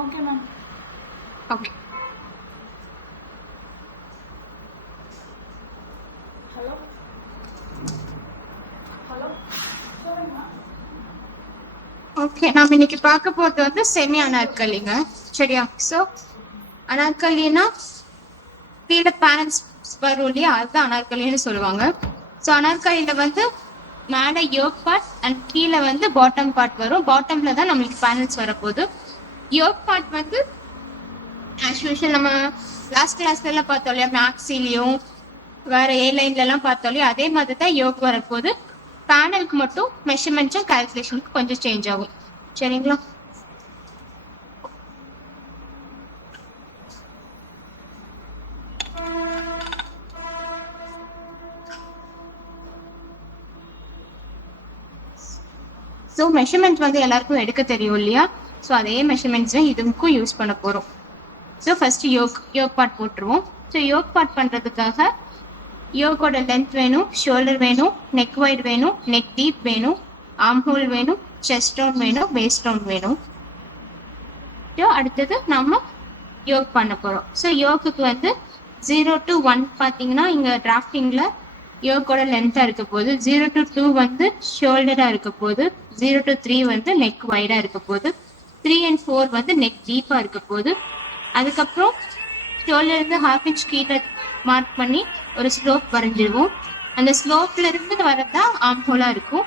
Okay ma'am. Okay. Hello hello சொல்லுங்க. Okay, நாம இன்னைக்கு பார்க்க போறது வந்து செமி அனார்கலிங்க. சரியா? ஸோ அனார்கலினா கீழே பேரண்ட்ஸ் வரும் இல்லையா, அதுதான் அனார்கலின்னு சொல்லுவாங்க. ஸோ அனார்கலியில வந்து மேலே யோக் பார்ட் அண்ட் கீழே வந்து பாட்டம் பார்ட் வரும். பாட்டம்ல தான் நம்மளுக்கு பேரண்ட்ஸ் வரப்போகுது. யோக் பார்ட் வந்து ஆஸ் யூஷுவல் நம்ம லாஸ்ட் கிளாஸ்ல எல்லாம் பார்த்தோம் இல்லையா, மேக்ஸிலையும் வேற ஏர்லைன்லாம் பார்த்தோம் இல்லையா, அதே மாதிரி தான் யோக் வரப்போகுது. பேனலுக்கு மட்டும் மெஷர்மெண்ட்ஸும் கால்குலேஷனுக்கு கொஞ்சம் சேஞ்ச் ஆகும். சரிங்களா? ஸோ மெஷர்மெண்ட் வந்து எல்லாருக்கும் எடுக்க தெரியும் இல்லையா, ஸோ அதே மெஷர்மெண்ட்ஸ் இதுக்கும் யூஸ் பண்ண போகிறோம். ஸோ ஃபர்ஸ்ட் யோக் பார்ட் போட்டுருவோம். ஸோ யோக் பார்ட் பண்ணுறதுக்காக யோக்கோட லென்த் வேணும், ஷோல்டர் வேணும், நெக் வைட் வேணும், நெக் டீப் வேணும், ஆர்ம் ஹோல் வேணும், செஸ்ட் ரவுண்ட் வேணும், வேஸ்ட் ரவுண்ட் வேணும். ஸோ அடுத்தது நம்ம யோக் பண்ண போகிறோம். ஸோ யோக்குக்கு வந்து 0 to 1 பார்த்தீங்கன்னா இங்கே டிராஃப்டிங்கில் யோக்கோட லென்த்தாக இருக்க போகுது. 0 to 2 வந்து ஷோல்டராக இருக்க போகுது. 0 to 3 வந்து நெக் வைடாக இருக்க போகுது. 3 and 4 வந்து நெக் டீப்பாக இருக்க போகுது. அதுக்கப்புறம் ஷோல்டர்லேருந்து 1/2 inch கீழே மார்க் பண்ணி ஒரு ஸ்லோப் வரைஞ்சிடுவோம். அந்த ஸ்லோப்ல இருந்து வரதான் ஆர்ம் ஹோலா இருக்கும்.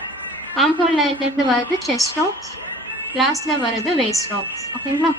ஆர்ம் ஹோல்ல இருந்து வர்றது செஸ்ட் ரவுண்ட், லாஸ்ட்ல வர்றது வேஸ்ட் ரவுண்ட். ஓகேங்களா?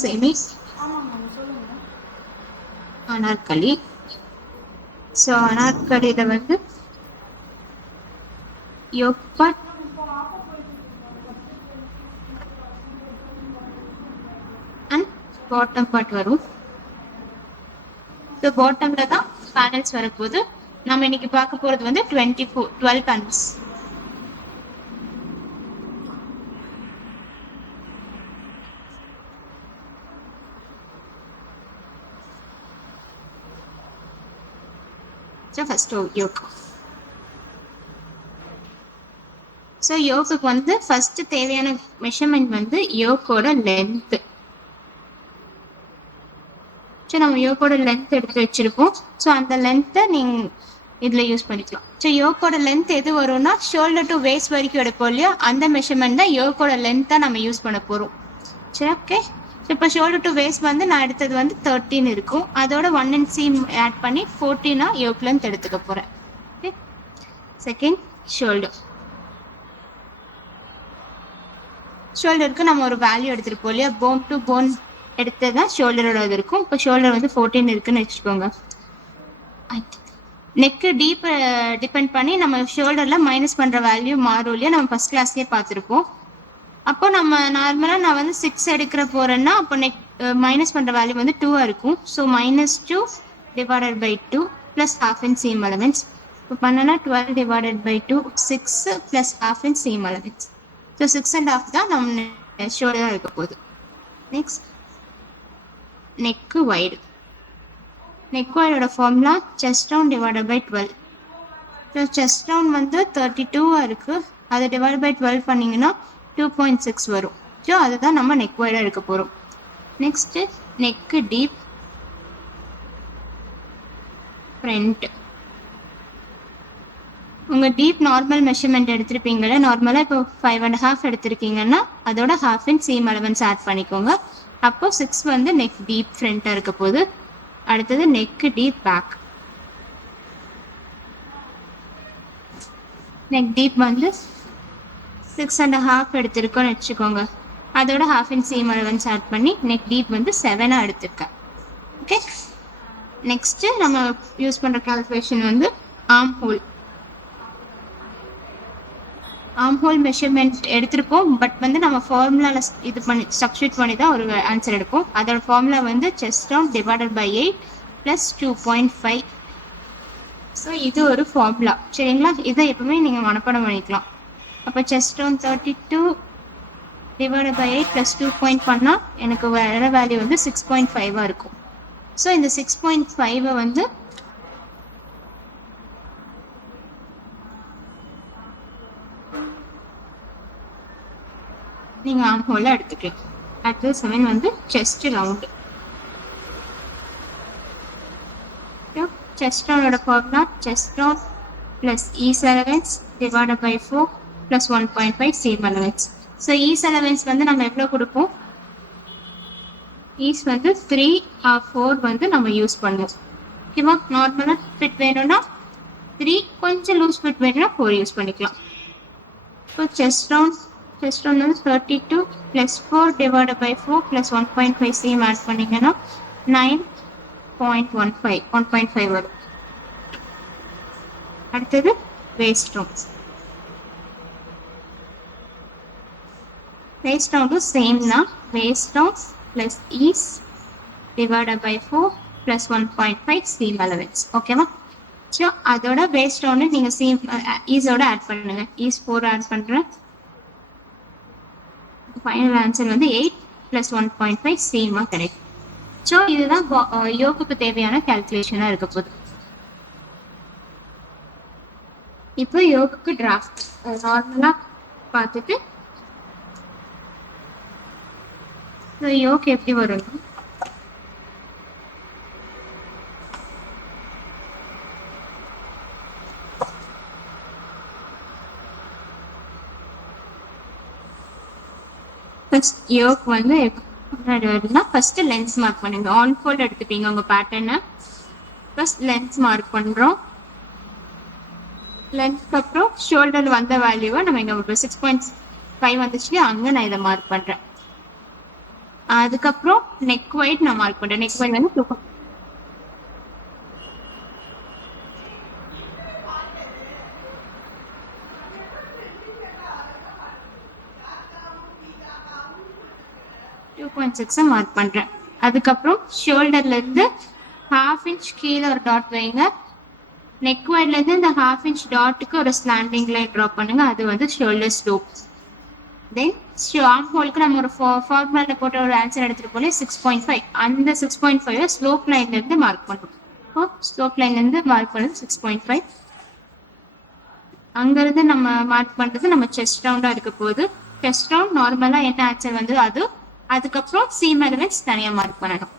செமி அனார்கலி. ஸோ அனார்கலியில வந்து yoke part and bottom part வரும். ஸோ பாட்டம்ல தான் பேனல்ஸ் வரப்போகுது. நம்ம இன்னைக்கு பார்க்க போறது வந்து 12 panels. So first yoke. So யோக்குக்கு வந்து ஃபர்ஸ்ட் தேவையான மெஷர்மெண்ட் வந்து யோக்கோட லென்த். ஸோ நம்ம யோக்கோட லென்த் எடுத்து வச்சிருக்கோம். ஸோ அந்த லென்த்தை நீங்கள் இதில் யூஸ் பண்ணிக்கலாம். ஸோ யோக்கோட லென்த் எது வரும்னா ஷோல்டர் டு வேஸ்ட் வரைக்கும் எடுப்போம் இல்லையா, அந்த மெஷர்மெண்ட் தான் யோக்கோட லென்த்தாக நம்ம யூஸ் பண்ண போகிறோம். சரி, ஓகே. ஸோ இப்போ ஷோல்டர் டு வேஸ்ட் வந்து நான் எடுத்தது வந்து 13 இருக்கும். அதோட 1 inch சீம் ஆட் பண்ணி 14 யோக் லென்த் எடுத்துக்க போகிறேன். ஓகே. செகண்ட் ஷோல்டருக்கு நம்ம ஒரு வேல்யூ எடுத்துருப்போம் இல்லையா, போன் டு போன் எடுத்தது தான் ஷோல்டரோட இது இருக்கும். இப்போ ஷோல்டர் வந்து 14 இருக்குன்னு வச்சுக்கோங்க. நெக்கு டீப் டிபெண்ட் பண்ணி நம்ம ஷோல்டரில் மைனஸ் பண்ணுற வேல்யூ மாறும் இல்லையா, நம்ம ஃபர்ஸ்ட் கிளாஸ்லேயே பார்த்துருப்போம். அப்போ நம்ம நார்மலாக நான் வந்து 6 எடுக்கிற போகிறேன்னா அப்போ நெக் மைனஸ் பண்ணுற வேல்யூ வந்து 2 இருக்கும். So -2 divided by 2 + 1/2 inch seam allowance. இப்போ பண்ணனா 12 divided by 2 6 + 1/2 inch seam allowance. So 6 and 1/2 தான் நம்ம ஷோல்டராக இருக்க போகுது. Next neck wide. நெக் வைடோட formula chest round divided by 12. So chest round வந்து 32 இருக்குது. அதை டிவைட் பை 12 பண்ணிங்கன்னா 2.6 வரும். ஸோ அதுதான் நம்ம நெக் வைடாக எடுக்க போகிறோம். Next neck deep front. உங்கள் டீப் நார்மல் மெஷர்மெண்ட் எடுத்திருப்பீங்களே, நார்மலாக இப்போ 5.5 எடுத்திருக்கீங்கன்னா அதோட 1/2 inch சீம் அலவன்ஸ் ஆட் பண்ணிக்கோங்க. அப்போ 6 வந்து நெக் டீப் ஃப்ரண்ட்டாக இருக்க போகுது. அடுத்தது neck deep back. Neck deep வந்து 6.5 எடுத்திருக்கோன்னு வச்சுக்கோங்க. அதோட 1/2 inch சீம் அலவன்ஸ் ஆட் பண்ணி நெக் டீப் வந்து 7 எடுத்திருக்கேன். ஓகே. நெக்ஸ்ட்டு நம்ம யூஸ் பண்ணுற கால்குலேஷன் வந்து armhole. Armhole measurement எடுத்திருப்போம், பட் வந்து நம்ம ஃபார்முலாவில் இது பண்ணி சப்ஸ்டியூட் பண்ணி தான் ஒரு ஆன்சர் எடுப்போம். அதோட ஃபார்முலா வந்து chest round divided by 8 + 2.5. So இது ஒரு ஃபார்முலா, சரிங்களா? இதை எப்பவுமே நீங்கள் மனப்பாடம் பண்ணிக்கலாம். அப்போ செஸ்ட் ரவுண்ட் 32 டிவைடட் பை 8 + 2 பண்ணால் எனக்கு வர வேல்யூ வந்து 6.5 இருக்கும். ஸோ இந்த 6.5 வந்து நீங்கள் ஆர்ம் ஹோலில் எடுத்துக்கலாம். அடுத்தது 7 வந்து செஸ்ட் ரவுண்டு. செஸ்ட் ரவுண்டோட formula chest round plus ease allowance divided by 4 + 1.5 seam allowance. So ease allowance வந்து நம்ம எவ்வளோ கொடுப்போம்? ஈஸ் வந்து 3 or 4 வந்து நம்ம யூஸ் பண்ணுவோம். ஓகேவா? நார்மலாக ஃபிட் வேணும்னா 3, கொஞ்சம் லூஸ் ஃபிட் வேணும்னா 4 யூஸ் பண்ணிக்கலாம். ஸோ செஸ்ட் ரவுண்ட் வந்து 32 + 4 டிவைடட் பை 4 + 1.5 சேம் ஆட் பண்ணிங்கன்னா 9.15 வரும். அடுத்தது வேஸ்ட் ரவுண்ட். வேஸ்ட் ரவுண்டும் சேம் தான். Waist round plus ease divided by 4 + 1.5 seam allowance. ஓகேவா? ஸோ அதோட வேஸ்ட் ரவுண்டு நீங்கள் சீம் ஈஸோட ஆட் பண்ணுங்க. ஈஸ் 4 ஆட் பண்ணுறேன். ஃபைனல் ஆன்சர் வந்து 8 + 1.5 சேமாக கிடைக்கும். ஸோ இதுதான் யோகுக்கு தேவையான கால்குலேஷனாக இருக்க போகுது. இப்போ யோகுக்கு டிராஃப்ட் நார்மலாக பார்த்துட்டு யோக் எப்படி வரும்? ஃபர்ஸ்ட் யோக் வந்து முன்னாடி வருதுன்னா ஃபர்ஸ்ட் லென்ஸ் மார்க் பண்ணுங்க. ஆன் ஃபோல்ட் எடுத்துப்பீங்க உங்க பேட்டர்னை. ஃபர்ஸ்ட் லென்ஸ் மார்க் பண்றோம். லென்ஸ்க்கு அப்புறம் ஷோல்டர் வந்த வேல்யூவை நம்ம இங்க 6.5 வந்துச்சு, அங்க நான் இதை மார்க் பண்றேன். அதுக்கப்புறம் நெக் வைட் நான் மார்க் பண்றேன். நெக் வைட் வந்து 2. மார்க் பண்றேன். அதுக்கப்புறம் ஷோல்டர்ல இருந்து 1/2 இன்ச் கீழே ஒரு டாட் வைங்க. நெக் வைட்ல இருந்து இந்த 1/2 இன்ச் டாட்டுக்கு ஒரு ஸ்லாண்டிங் லைன் ட்ரா பண்ணுங்க. அது வந்து ஷோல்டர் ஸ்லோப். தென் ஆர்ம் ஹோலுக்கு நம்ம ஒரு ஃபார்முலால போட்ட ஒரு ஆன்சர் எடுத்துட்டு போல 6.5. அந்த 6.5 ஸ்லோப் லைன்ல இருந்து மார்க் பண்ணுவோம். இப்போ ஸ்லோப் லைன்ல இருந்து மார்க் பண்ணது 6.5. அங்கிருந்து நம்ம மார்க் பண்றது நம்ம செஸ்ட் ரவுண்டா இருக்க போகுது. செஸ்ட் ரவுண்ட் நார்மலா என்ன ஆன்சர் வந்து அது. அதுக்கப்புறம் சீம் அலவன்ஸ் தனியாக மார்க் பண்ணணும்.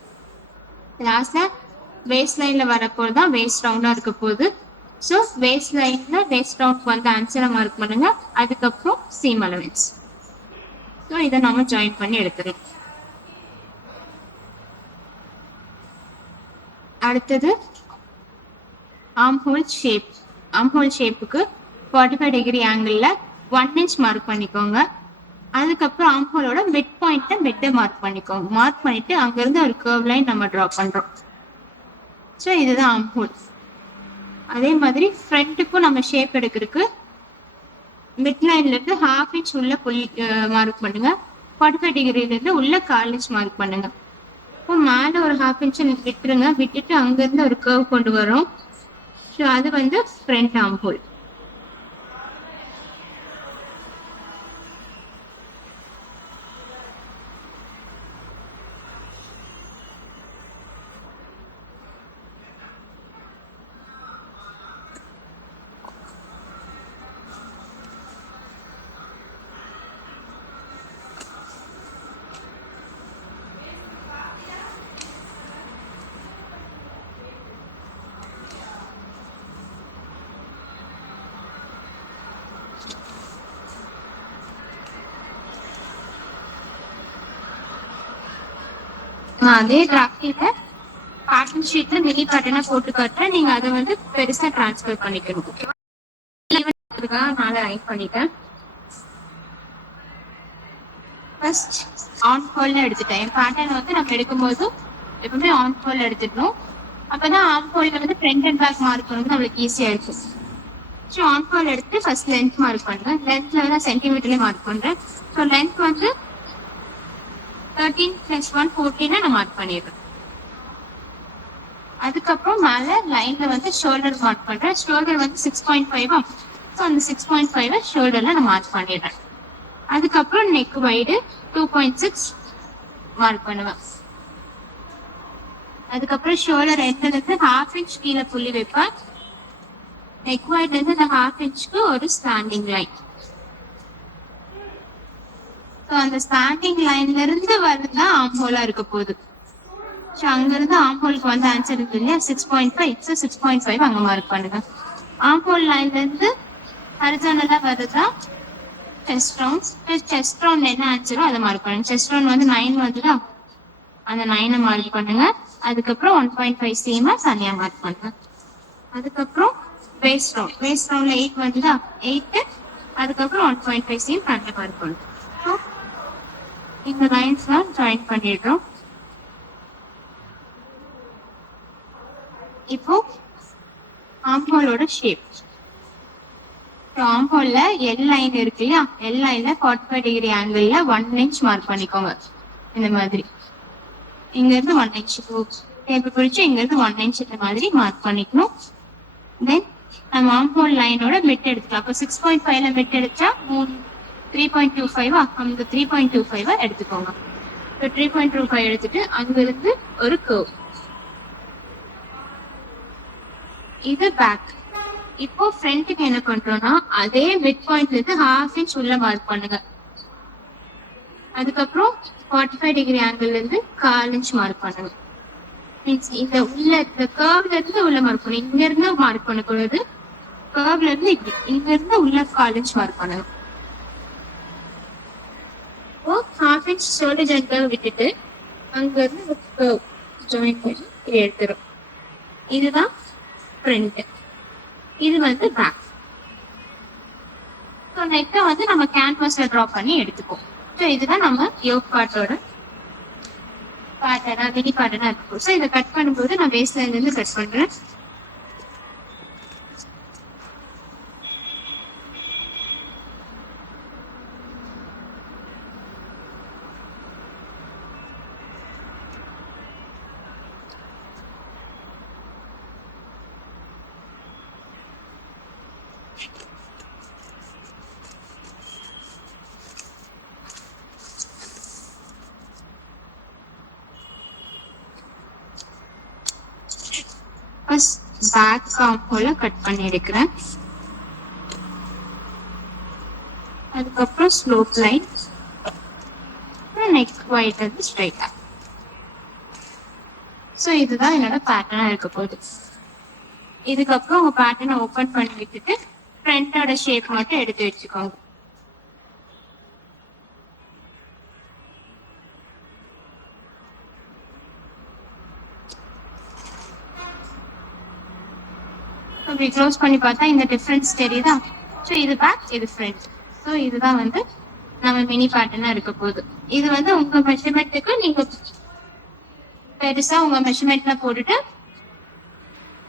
லாஸ்ட்ல வேஸ்ட் லைன்ல வரப்போது தான் வேஸ்ட் ரவுண்டா இருக்க போகுது. ஸோ வேஸ்ட் லைன்ல வேஸ்ட் ரவுண்ட் வந்து ஆன்சரை மார்க் பண்ணுங்க. அதுக்கப்புறம் சீம் அலவன்ஸ். ஸோ இதை நாம ஜாயின் பண்ணி எடுத்துக்கலாம். அடுத்தது arm whole shape. Arm whole ஷேப்புக்கு 45 டிகிரி ஆங்கிளில் 1 இன்ச் மார்க் பண்ணிக்கோங்க. அதுக்கப்புறம் ஆர்ம் ஹோலோட மிட் பாயிண்ட்டை மிட்டை மார்க் பண்ணிக்கோங்க. மார்க் பண்ணிட்டு அங்கேருந்து ஒரு கர்வ் லைன் நம்ம ட்ரா பண்ணுறோம். ஸோ இதுதான் ஆர்ம் ஹோல். அதே மாதிரி ஃப்ரண்ட்டுக்கும் நம்ம ஷேப் எடுக்கிறதுக்கு மிட் லைன்லேருந்து 1/2 இன்ச் உள்ள மார்க் பண்ணுங்க. 45 டிகிரிலேருந்து உள்ள 1/4 இன்ச் மார்க் பண்ணுங்க. இப்போ மேலே ஒரு 1/2 இன்ச் விட்டுருங்க. விட்டுட்டு அங்கேருந்து ஒரு கர்வ் கொண்டு வரோம். ஸோ அது வந்து ஃப்ரண்ட் ஆர்ம் ஹோல். அதே டிராஃப்டில பேட்டர்ன் ஷீட்ல மினி பேட்டர்னா போட்டு காட்டுறேன். நீங்க அதை வந்து பெருசா டிரான்ஸ்ஃபர் பண்ணிக்கணும். நான் ரைட் பண்ணிட்டேன். ஃபர்ஸ்ட் ஆன் ஹோல்ல எடுத்துட்டேன். பேட்டர்ன் வந்து நம்ம எடுக்கும்போது எப்பவுமே ஆன் ஹோல்ல எடுத்துட்டோம். அப்பதான் ஆன் ஹோல்ல வந்து ஃப்ரண்ட் அண்ட் பேக் மார்க் பண்ணது நம்மளுக்கு ஈஸியா இருக்கும். ஸோ ஆம்ஹோல் எடுத்து ஃபர்ஸ்ட் லென்த் மார்க் பண்ணுறேன். லென்த்ல நான் சென்டிமீட்டர்லேயே மார்க் பண்ணுறேன். ஸோ லென்த் வந்து 13 + 1 14 நான் மார்க் பண்ணிடுறேன். அதுக்கப்புறம் மேலே லைன்ல வந்து ஷோல்டர் மார்க் பண்ணுறேன். ஷோல்டர் வந்து 6.5. ஸோ அந்த 6.5 ஷோல்டர்ல நான் மார்க் பண்ணிடுறேன். அதுக்கப்புறம் நெக் வைடு 2.6 மார்க் பண்ணுவேன். அதுக்கப்புறம் ஷோல்டர் எண்ட்லேருந்து 1/2 இன்ச் கீழே புள்ளி வைப்பேன். நெக் வைட்ல இருந்து இந்த 1/2 இன்ச்சுக்கு ஒரு ஸ்டாண்டிங் லைன். ஸோ அந்த ஸ்டாண்டிங் லைன்ல இருந்து வரதுதான் ஆம்ஹோலா இருக்க போகுது. ஸோ அங்கிருந்து ஆம்ஹோலுக்கு வந்து ஆன்சர் இருக்கு இல்லையா 6.5. ஸோ 6.5 அங்கே மார்க் பண்ணுங்க. ஆம்ஹோல் லைன்ல இருந்து ஹரிசாண்டலா வருதா செஸ்ட் ரவுண்ட். செஸ்ட் ரவுண்ட் என்ன ஆன்சரோ அதை மார்க் பண்ணுங்க. செஸ்ட் ரவுண்ட் வந்து 9 வந்துதா, அந்த 9 மார்க் பண்ணுங்க. அதுக்கப்புறம் 1.5 cm தனியாக மார்க் பண்ணுங்க. அதுக்கப்புறம் வேஸ்ட் ரவுண்ட். வேஸ்ட் ரவுண்ட்ல 8 வந்துதா, 8. அதுக்கப்புறம் 1.5 cm தனியாக மார்க் பண்ணுங்க. ஸோ இந்த லைன்ஸ்லாம் ஜாயின் பண்ணிடுறோம். இப்போ ஆம்ஹோலோட ஷேப். ஆம்ஹோல்ல எல் லைன் இருக்கு இல்லையா, எல் லைன்ல 45 டிகிரி ஆங்கிள் 1 இன்ச் மார்க் பண்ணிக்கோங்க. இந்த மாதிரி இங்க இருந்து 1 இன்ச் டேபிள் பிடிச்சு இங்க இருந்து 1 இன்ச் இந்த மாதிரி மார்க் பண்ணிக்கணும். தென் நம்ம ஆம்ஹோல் லைனோட மிட் எடுத்துக்கலாம். அப்போ 6.5ல மிட் எடுத்தா 3.25 அந்த 3.25 எடுத்துக்கோங்க. இப்போ 3.25 எடுத்துட்டு அங்கிருந்து ஒரு கர்வ். இது பேக். இப்போ ஃப்ரண்ட்டுக்கு என்ன பண்றோம்னா அதே மிட் பாயிண்ட்ல இருந்து 1/2 இன்ச் உள்ள மார்க் பண்ணுங்க. அதுக்கப்புறம் 45 டிகிரி ஆங்கிள் இருந்து 1/4 இன்ச் மார்க் பண்ணுங்க. மீன்ஸ் இந்த உள்ள இந்த கர்வ்ல இருந்து உள்ள மார்க் பண்ணணும். இங்க இருந்து மார்க் பண்ணக்கூடாது. கர்வ்ல இருந்து இப்படி இங்க இருந்து உள்ள 1/4 இன்ச் மார்க் பண்ணணும். இப்போ 1/2 இன்ச் ஷோல்டர் ஜாயின் கர்வ் விட்டுட்டு அங்க இருந்து கர்வ் ஜாயின் பண்ணி எடுத்துரும். இதுதான் ஃப்ரண்ட். இது வந்து பேக். ஸோ நெக்கை வந்து நம்ம கேன்வாஸ்ல ட்ரா பண்ணி எடுத்துப்போம். ஸோ இதுதான் நம்ம யோக் பார்ட்டோட பேட்டர்னா மினி பேட்டர்னா இருக்கும். ஸோ இதை கட் பண்ணும்போது நான் வேஸ்ட் லைன்ல இருந்து கட் பண்றேன். பேக் ஆம்ஹோல கட் பண்ணி எடுக்கிறேன். அதுக்கப்புறம் ஸ்லோப் லைன், நெக் வைட் வந்து ஸ்ட்ரைட்டா. ஸோ இதுதான் என்னோட பேட்டர்னா இருக்க போகுது. இதுக்கப்புறம் உங்க பேட்டர்னை ஓப்பன் பண்ணி விட்டுட்டு ஃப்ரண்டோட ஷேப் மட்டும் எடுத்து வச்சுக்கோங்க. அப்படி க்ளோஸ் பண்ணி பார்த்தா இந்த டிஃப்ரென்ஸ் தெரியுதா? ஸோ இது பேக், இது ஃப்ரண்ட். ஸோ இதுதான் வந்து நம்ம மினி பேட்டர்னா இருக்க போகுது. இது வந்து உங்க மெஷர்மெண்ட்டுக்கு நீங்க பெருசா உங்க மெஷர்மெண்ட்ல போட்டுட்டு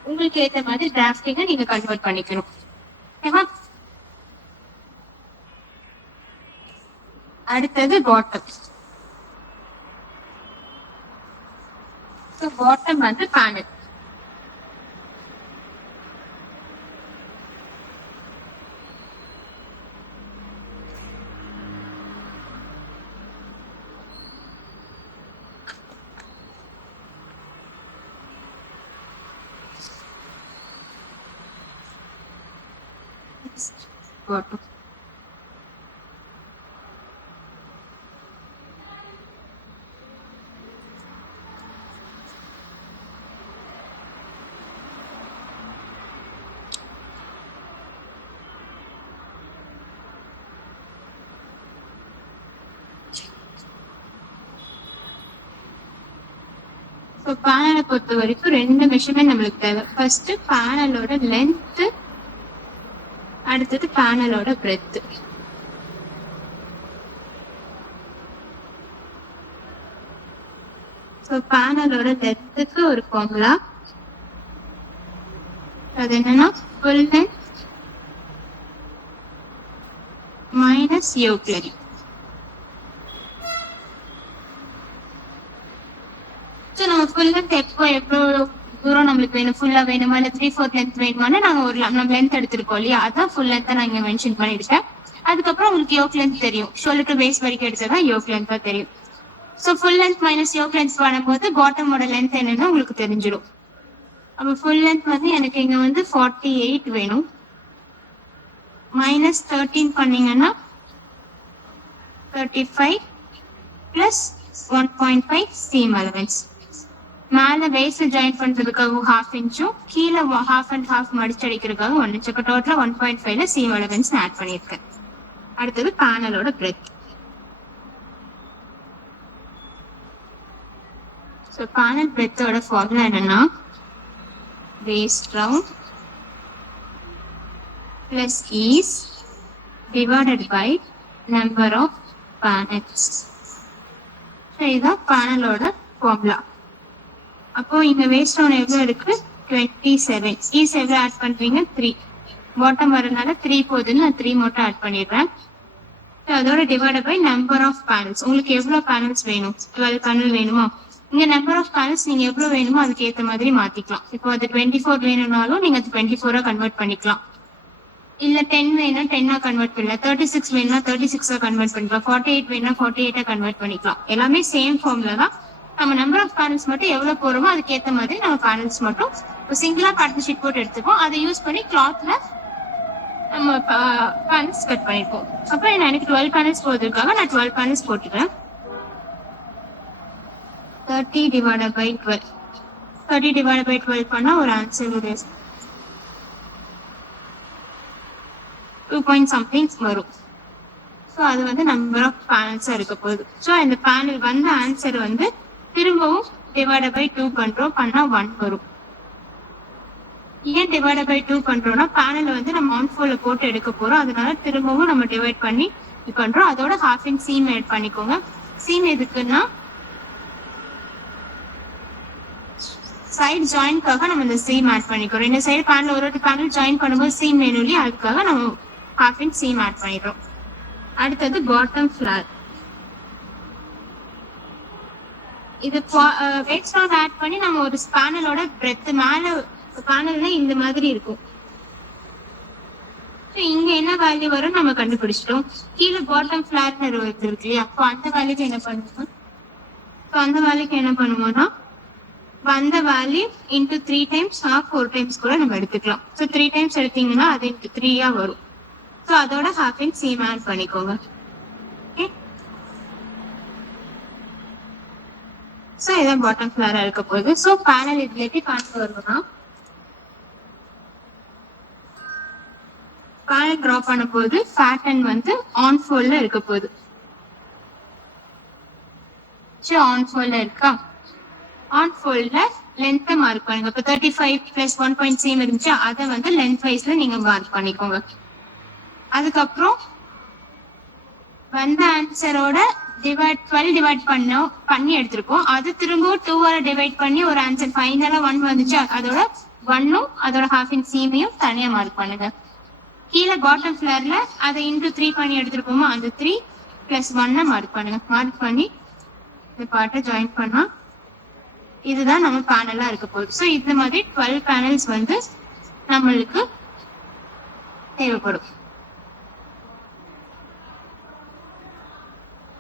உங்களுக்கு ஏற்ற மாதிரி டிராஃப்டிங்கை நீங்க கன்வெர்ட் பண்ணிக்கணும். ஓகேவா? அடுத்தது பாட்டம். ஸோ பாட்டம் வந்து பேனல். bottom. இப்போ பேனலை பொறுத்த வரைக்கும் 2 மெஷர்மெண்ட் நம்மளுக்கு தேவை. ஃபர்ஸ்ட் பேனலோட லென்த், அடுத்தது பேனலோட பிரெத். ஸோ பேனலோட லென்த்துக்கு ஒரு ஃபார்முலா, அது என்னன்னா full length plus yoke line. So நம்ம ஃபுல் லென்த் எவ்வளோ தூரம் நம்மளுக்கு வேணும், ஃபுல்லா வேணுமா இல்லை 3/4 லென்த் வேணுமான்னு நாங்கள் நம்ம லென்த் எடுத்திருக்கோம் இல்லையா, அதான் ஃபுல் லென்த்தை நான் இங்கே மென்ஷன் பண்ணியிருக்கேன். அதுக்கப்புறம் உங்களுக்கு யோக் லென்த் தெரியும், ஷோல்டர் டு பேஸ் வரைக்கும் எடுத்தா யோக் லென்த்தா தெரியும். So full length minus yoke length பண்ணும்போது பாட்டமோட லென்த் என்னன்னு உங்களுக்கு தெரிஞ்சிடும். அப்போ ஃபுல் லென்த் வந்து எனக்கு இங்கே வந்து 48 வேணும். minus 13 பண்ணீங்கன்னா 35 plus 1.5 seam allowance. மேல வேஸ்ட் ஜாயின் பண்றதுக்காக 1/2 இன்ச்சும் கீழே 1/2 and 1/2 மடிச்சடிக்கிறதுக்காக 1 இன்ச். டோட்டலா 1.5ல சீம் அலவன்ஸ் ஆட் பண்ணியிருக்கேன். அடுத்தது பேனலோட பிரெத். ஸோ பேனல் பிரெத்தோட ஃபார்முலா என்னன்னா waist round plus ease divided by number of panels. So இதுதான் பேனலோட ஃபார்முலா. அப்போ இங்க வேஸ்ட் ரவுண்ட் எவ்வளவு இருக்கு 27. ஈஸ் எவ்வளவு ஆட் பண்றீங்க 3. பாட்டம் வரனால 3 போகுதுன்னு நான் 3 மட்டும் ஆட் பண்ணிடுறேன். அதோட divide by number of panels. உங்களுக்கு எவ்வளவு பேனல்ஸ் வேணும், 12 பேனல் வேணுமா, இங்க நம்பர் ஆஃப் பேனல்ஸ் நீங்க எவ்வளவு வேணுமோ அதுக்கு ஏற்ற மாதிரி மாத்திக்கலாம். இப்போ அது 24 வேணும்னாலும் நீங்க அது 24 கன்வெர்ட் பண்ணிக்கலாம். இல்ல 10 வேணும் 10 கன்வெர்ட் பண்ணலாம். 36 வேணும்னா 36 கன்வெர்ட் பண்ணிக்கலாம். 48 வேணும்னா 48 கன்வெர்ட் பண்ணிக்கலாம். எல்லாமே சேம் ஃபார்ம்ல தான். நம்ம நம்பர் ஆஃப் பேனல்ஸ் மட்டும் எவ்வளவு போறோமோ அதுக்கு ஏற்ற மாதிரி நம்ம பேனல்ஸ் மட்டும் சிங்கிளா பேட்டர்ன் ஷீட் போட்டு எடுத்துப்போம். அதை யூஸ் பண்ணி கிளாத்ல நம்ம பேனல்ஸ் கட் பண்ணிப்போம். அப்ப எனக்கு 12 பேனல்ஸ் போறதுக்காக நான் 12 பேனல்ஸ் போட்டுக்கிறேன். 30 divided by 12. 30 divided by 12 பண்ணா ஒரு ஆன்சர் ஒரு 2 point something வரும். ஸோ அது வந்து நம்பர் ஆஃப் பேனல்ஸா இருக்க போகுது. ஸோ இந்த பேனல் வந்த ஆன்சர் வந்து திரும்பவும் டிவைட் பை 2 பண்றோம், பண்ணா 1 வரும். ஏன் டிவைட் பை 2 பண்றோம்னா பேனல் வந்து நம்ம ஆன் ஃபோர்ல போட்டு எடுக்க போறோம், அதனால திரும்பவும் நம்ம டிவைட் பண்ணி இது பண்றோம். அதோட 1/2 inch சீம் ஆட் பண்ணிக்கோங்க. சீம் எதுக்குன்னா சைட் ஜாயின்காக நம்ம இந்த சீம் ஆட் பண்ணிக்கிறோம். இந்த சைடு பேனல் ஒரு பேனல் ஜாயின் பண்ணும்போது சீம் வேணும் இல்லையா, அதுக்காக நம்ம 1/2 inch சீம் ஆட் பண்ணிடுறோம். அடுத்தது பாட்டம் ஃபிளார். இது வேஸ்ட் ரவுண்ட் ஆட் பண்ணி நம்ம ஒரு பேனலோட பிரெத் மேல பேனல்ல இந்த மாதிரி இருக்கும். இங்க என்ன வேல்யூ வரும் நம்ம கண்டுபிடிச்சிட்டோம். கீழே பாட்டம் ஃபிளார் இருக்கு இல்லையா, அப்போ அந்த வேல்யூக்கு என்ன பண்ணுவோம், அந்த வேல்யூக்கு என்ன பண்ணுவோம்னா வந்த வேல்யூ இன்டூ 3 times 4 times கூட நம்ம எடுத்துக்கலாம். ஸோ 3 times எடுத்தீங்கன்னா அது இன்டூ 3 வரும். ஸோ அதோட 1/2 inch சீம் ஆட் பண்ணிக்கோங்க. ஓகே, ஸோ இதான் பாட்டம் ஃபிளாரா இருக்க போகுது. ஸோ பேனல் இதுல எப்படி பார்த்து வரும்னா பேனல் டிரா பண்ண போது பேட்டர்ன் வந்து ஆன் ஃபோல்ட்ல இருக்க போகுது. ஸோ ஆன் ஃபோல்ட்ல இருக்கா, ஆன் ஃபோல்ட்ல லென்த்தை மார்க் பண்ணுங்க. இப்போ 35 + 1 point சீம் இருந்துச்சு, அதை வந்து லென்த் வைஸ்ல நீங்க மார்க் பண்ணிக்கோங்க. அதுக்கப்புறம் வந்த ஆன்சரோட 12 டிவைட் பண்ணி எடுத்திருக்கோம். அது திரும்பவும் 2 டிவைட் பண்ணி ஒரு ஆன்சர் ஃபைனலா 1 வந்துச்சு, அதோட 1ம் அதோட 1/2 inch சீமையும் தனியா மார்க் பண்ணுங்க. கீழே பாட்டம் ஃபிளார்ல அதை இன்டூ 3 பண்ணி எடுத்திருப்போமோ அந்த 3 + 1 மார்க் பண்ணுங்க. மார்க் பண்ணி இந்த பார்ட்டை ஜாயின் பண்ணா இதுதான் நம்ம பேனலா இருக்க போகுது. ஸோ இந்த மாதிரி 12 பேனல்ஸ் வந்து நம்மளுக்கு தேவைப்படும்.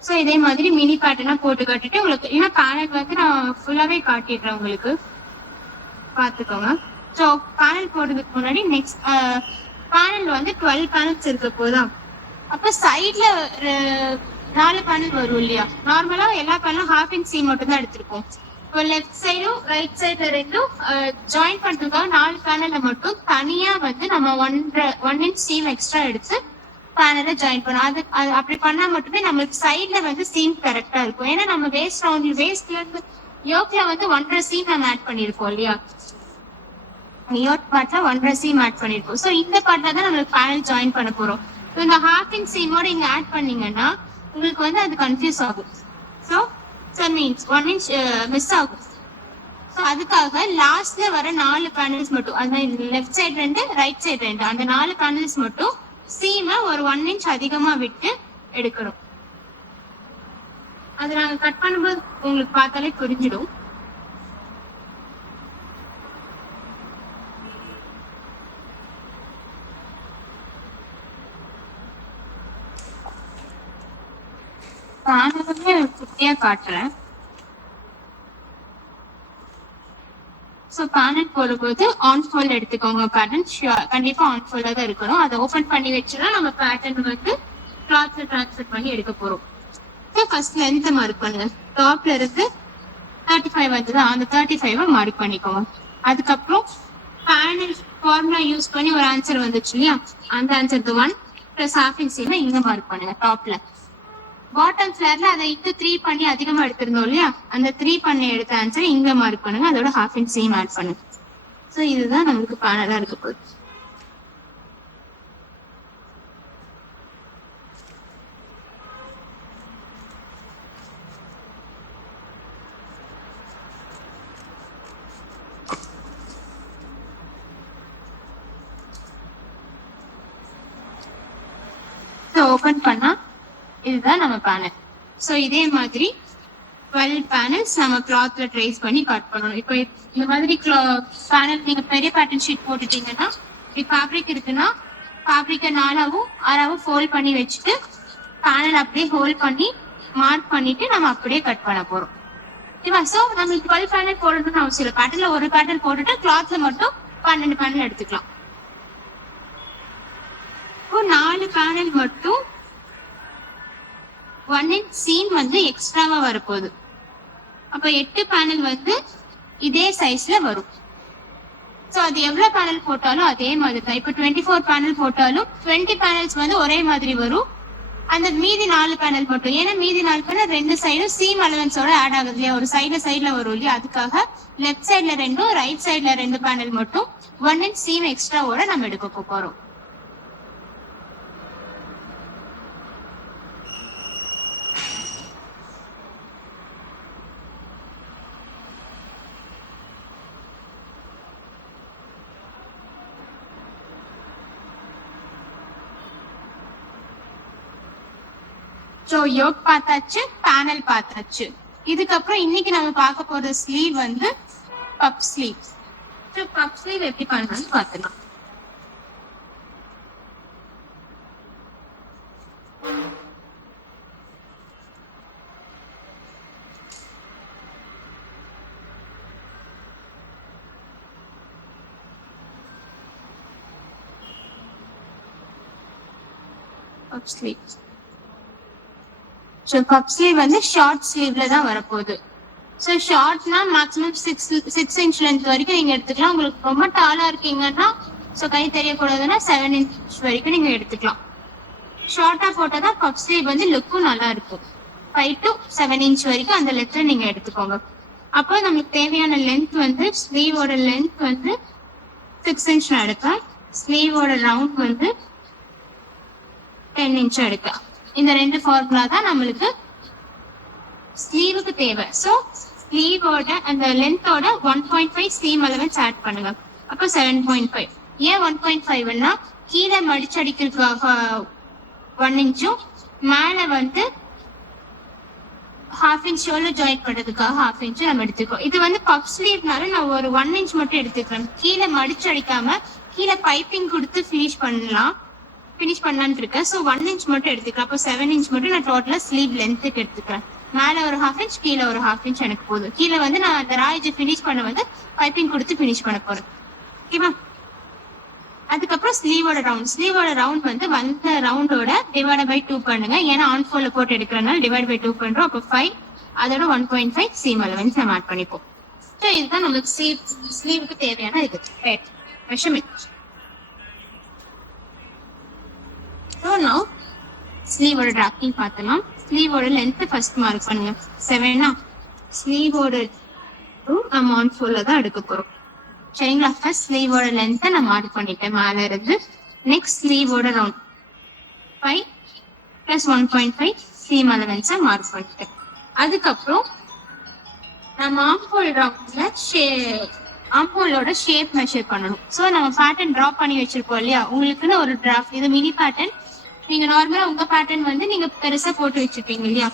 ஸோ இதே மாதிரி மினி பேட்டர்னா போட்டு காட்டிட்டு உங்களுக்கு ஏன்னா பேனல் வந்து நான் ஃபுல்லாவே காட்டிடுறேன் உங்களுக்கு, பார்த்துக்கோங்க. ஸோ பேனல் போடுறதுக்கு முன்னாடி நெக்ஸ்ட் பேனல் வந்து 12 பேனல்ஸ் இருக்க போதா, அப்போ சைட்ல 4 பேனல் வரும் இல்லையா. நார்மலா எல்லா பேனலும் 1/2 inch சீம் மட்டும் தான் எடுத்திருக்கோம். இப்போ லெஃப்ட் சைடும் ரைட் சைட்ல ரெண்டும் ஜாயின் பண்றதுக்காக 4 பேனல்ல மட்டும் தனியா வந்து நம்ம 1 inch சீம் எக்ஸ்ட்ரா எடுத்து பேனல ஜாயின் பண்ணோம். அது அப்படி பண்ணா மட்டுமே நம்மளுக்கு சைட்ல வந்து சீம் கரெக்டா இருக்கும். ஏன்னா நம்ம வேஸ்ட் ரவுண்ட்ல வேஸ்ட்ல இருந்து யோக்ல வந்து 1.5 சீம் நம்ம ஆட் பண்ணிருக்கோம் இல்லையா, யோக் பார்ட்ல 1.5 சீம் ஆட் பண்ணிருக்கோம். ஸோ இந்த பார்ட்ல தான் நம்மளுக்கு பேனல் ஜாயின் பண்ண போறோம். இந்த 1/2 inch சீமோட இங்க ஆட் பண்ணீங்கன்னா உங்களுக்கு வந்து அது கன்ஃபியூஸ் ஆகும். ஸோ மீன்ஸ் 1 inch மிஸ் ஆகும். ஸோ அதுக்காக லாஸ்ட்ல வர 4 பேனல்ஸ் மட்டும், அதாவது லெஃப்ட் சைடு 2 ரைட் சைடு 2 அந்த 4 பேனல்ஸ் மட்டும் சீமை ஒரு 1 inch அதிகமா விட்டு எடுக்கணும். அது நாங்க கட் பண்ணும்போது உங்களுக்கு பார்த்தாலே புரிஞ்சிடும். நானுமே குட்டியா காட்டுறேன். ஸோ பேனல் போடும்போது ஆன் ஃபோல்ட் எடுத்துக்கோங்க. பேட்டர்ன் கண்டிப்பா ஆன் ஃபோல்டா தான் இருக்கணும். அதை ஓபன் பண்ணி வச்சுனா நம்ம பேட்டர்ன் வந்து கிளாத்ல டிரான்ஸ்ஃபர் பண்ணி எடுக்க போறோம். ஃபர்ஸ்ட் லென்த் மார்க் பண்ணுங்க. டாப்ல இருந்து 35 வந்தது, அந்த 35 மார்க் பண்ணிக்கோங்க. அதுக்கப்புறம் பேனல் ஃபார்முலா யூஸ் பண்ணி ஒரு ஆன்சர் வந்துச்சு இல்லையா, அந்த ஆன்சர் 1 பிளஸ் ½ இன்ச் சீமை இங்க மார்க் பண்ணுங்க. டாப்ல பாட்டம் ஃபிளேர்ல அதை இன்ட்டு 3 பண்ணி அதிகமா எடுத்திருந்தோம் இல்லையா, அந்த 3 பண்ணி எடுத்த ஆன்சர் இங்க மார்க் பண்ணுங்க. அதோட ½ இன்ச் சீம் ஆட் பண்ணுங்க. ஸோ இதுதான் நம்மளுக்கு பேனலா இருக்க போகுது. ஓபன் பண்ணா இதுதான் நம்ம பேனல். ஸோ இதே மாதிரி 12 பேனல்ஸ் நம்ம கிளாத்ல ட்ரேஸ் பண்ணி கட் பண்ணணும். இப்போ இந்த மாதிரி பேனல் நீங்க பெரிய பேட்டர்ன் ஷீட் போட்டுட்டீங்கன்னா, இப்படி ஃபேப்ரிக் இருக்குன்னா ஃபேப்ரிக்கை 4ஆவும் 6ஆவும் ஃபோல்ட் பண்ணி வச்சுட்டு பேனல் அப்படியே ஹோல்ட் பண்ணி மார்க் பண்ணிட்டு நம்ம அப்படியே கட் பண்ண போறோம். ஓகேவா? ஸோ நம்ம 12 பேனல் போடணும்னு அவசியம் இல்லை. பேட்டர்ல ஒரு பேட்டர்ன் போட்டுட்டு கிளாத்ல மட்டும் 12 பேனல் எடுத்துக்கலாம். 4 பேனல் மட்டும் 1 இன்ச் சீம் வந்து எக்ஸ்ட்ராவா வரப்போகுது. அப்ப 8 பேனல் வந்து இதே சைஸ்ல வரும். ஸோ அது எவ்வளவு பேனல் போட்டாலும் அதே மாதிரி தான். இப்போ 24 பேனல் போட்டாலும் 20 பேனல்ஸ் வந்து ஒரே மாதிரி வரும். அந்த மீதி 4 பேனல் மட்டும், ஏன்னா மீதி 4 பேனல் 2 சைடும் சீம் அலவன்ஸோட ஆட் ஆகுது இல்லையா, ஒரு சைட்ல வரும் இல்லையா, அதுக்காக லெஃப்ட் சைட்ல 2 ரைட் சைட்ல 2 பேனல் மட்டும் 1 இன்ச் சீம் எக்ஸ்ட்ராவோட நம்ம எடுக்க போறோம். ஸோ யோக் பார்த்தாச்சு, பேனல் பார்த்தாச்சு. இதுக்கப்புறம் இன்னைக்கு நம்ம பார்க்க போற ஸ்லீவ் வந்து பப் ஸ்லீவ். ஸோ பப் ஸ்லீவ் எப்படி பண்ணலாம்னு பார்த்துக்கலாம். பப் ஸ்லீவ். ஸோ பப் ஸ்லீவ் வந்து ஷார்ட் ஸ்லீவ்ல தான் வரப்போகுது. ஸோ ஷார்ட்னா மேக்ஸிமம் 6 இன்ச் லென்த் வரைக்கும் நீங்க எடுத்துக்கலாம். உங்களுக்கு ரொம்ப டாலா இருக்கீங்கன்னா, ஸோ கை தெரியக்கூடாதுன்னா 7 இன்ச் வரைக்கும் நீங்க எடுத்துக்கலாம். ஷார்ட்டா போட்டாதான் பப் ஸ்லீவ் வந்து லுக்கும் நல்லா இருக்கும். 5 to 7 இன்ச் வரைக்கும் அந்த லென்த்ல நீங்க எடுத்துக்கோங்க. அப்போ நமக்கு தேவையான லென்த் வந்து ஸ்லீவோட லென்த் வந்து 6 இன்ச் எடுக்கலாம். ஸ்லீவோட ரவுண்ட் வந்து 10 இன்ச் எடுக்கலாம். இந்த 2 ஃபார்முலா தான் நம்மளுக்கு ஸ்லீவுக்கு தேவை. ஸோ ஸ்லீவோட அந்த லென்த்தோட 1.5 சீம் அலவன்ஸ் ஆட் பண்ணுங்க. அப்போ 7.5. ஏன் 1.5ன்னா கீழே மடிச்சடிக்கிறதுக்காக 1 இன்ச்சும் மேல வந்து ½ இன்ச் ஷோல்டர் ஜாயின் பண்றதுக்காக ½ இன்ச் நம்ம எடுத்துக்கோம். இது வந்து பப் ஸ்லீவ்னால நான் ஒரு 1 இன்ச் மட்டும் எடுத்துக்கிறேன். கீழே மடிச்சடிக்காம கீழே பைப்பிங் கொடுத்து ஃபினிஷ் பண்ணலான்னு இருக்கேன். ஸோ 1 இன்ச் மட்டும் எடுத்துக்கலாம். அப்போ 7 இன்ச் மட்டும் நான் டோட்டலா ஸ்லீவ் லென்த்துக்கு எடுத்துக்கிறேன். மேல ஒரு ½ இன்ச், கீழே ஒரு ½ இன்ச் எனக்கு போதும். கீழே வந்து நான் அந்த ராய்ஜை ஃபினிஷ் பண்ண வந்து பைப்பிங் கொடுத்து ஃபினிஷ் பண்ண போறேன். ஓகேவா? அதுக்கப்புறம் ஸ்லீவோட ரவுண்ட் வந்து வந்த ரவுண்டோட டிவைட் பை 2 பண்ணுங்க. ஏன்னா ஆன் ஃபோல்ல போட்டு எடுக்கிறனால டிவைட் பை 2 பண்றோம். அப்போ 5, அதோட 1.5 சீம் அலவன்ஸ் நம்ம ஆட் பண்ணிப்போம். ஸோ இதுதான் நமக்கு ஸ்லீவுக்கு தேவையான இது மெஷர்மெண்ட். ஸோ now ஸ்லீவோட டிராஃப்டிங் பார்த்தலாம். ஸ்லீவோட லென்த் ஃபர்ஸ்ட் மார்க் பண்ணுங்க. 7 ஸ்லீவோட நம்ம ஆன் ஃபோல்ல தான் எடுக்க போறோம். சரிங்களா? ஃபர்ஸ்ட் ஸ்லீவோட லென்த்தை நான் மார்க் பண்ணிட்டேன் மேல இருந்து. நெக்ஸ்ட் ஸ்லீவோட ரவுண்ட் 5 + 1.5 சீம் அலவன்ஸை மார்க் பண்ணிட்டேன். அதுக்கப்புறம் நம்ம ஆம்ஹோல் ரவுண்ட்ல ஆம்ஹோலோட ஷேப் மெஷர் பண்ணணும். ஸோ நம்ம பேட்டர்ன் ட்ரா பண்ணி வச்சிருப்போம் இல்லையா, உங்களுக்குன்னு ஒரு டிராஃப்ட், இது மினி பேட்டர்ன் நீங்க நார்மலா உங்க பேட்டர்ன் வந்து நீங்க பெருசா போட்டு வச்சிருப்பீங்க இல்லையா?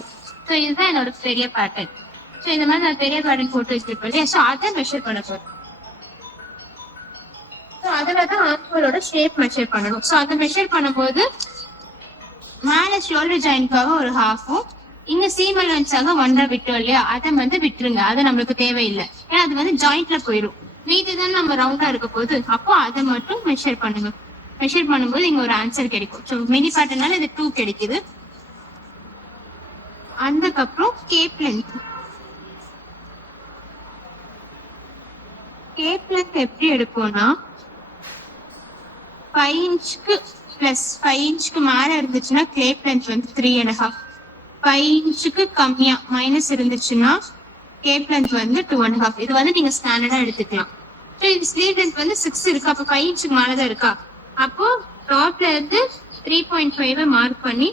ஸோ இதுதான் என்னோட பெரிய பேட்டர்ன். ஸோ இந்த மாதிரி நான் பெரிய பேட்டர்ன் போட்டு வச்சிருப்பேன் இல்லையா? ஸோ அதை மெஷர் பண்ண போறேன். ஸோ அதுலதான் ஆர்ம்ஹோலோட ஷேப் மெஷர் பண்ணணும். ஸோ அதை மெஷர் பண்ணும்போது மேல ஷோல்டர் ஜாயின்காக ஒரு ஹாஃபும் இங்க சீம் அலவன்ஸாக 1.5 விட்டோம் இல்லையா? அதை வந்து விட்டுருங்க, அது நம்மளுக்கு தேவையில்லை. ஏன்னா அது வந்து ஜாயிண்ட்ல போயிடும். மீதி தான் நம்ம ரவுண்டா இருக்க போது. அப்போ அதை மட்டும் மெஷர் பண்ணுங்க. மெஷர் பண்ணும்போது இங்க ஒரு ஆன்சர் கிடைக்கும். ஸோ மினி பேட்டர்னால இது 2 கிடைக்குது. அதுக்கப்புறம் கேப் லென்த். கேப் லென்த் எப்படி எடுப்போம்னா 5 இன்ச்சுக்கு பிளஸ் 5 இன்ச்சுக்கு மேல இருந்துச்சுன்னா கேப் லென்த் வந்து 3.5. 5 இன்ச்சுக்கு கம்மியா மைனஸ் இருந்துச்சுன்னா கேப் லென்த் வந்து 2.5. இது வந்து நீங்க ஸ்டாண்டர்டா எடுத்துக்கலாம். ஸோ இது ஸ்லீவ் லென்த் வந்து 6 இருக்கு. அப்போ 5 இன்ச்சுக்கு மேலதான் இருக்கா? அப்போ டாப்ல இருந்து 3.5 மார்க் பண்ணி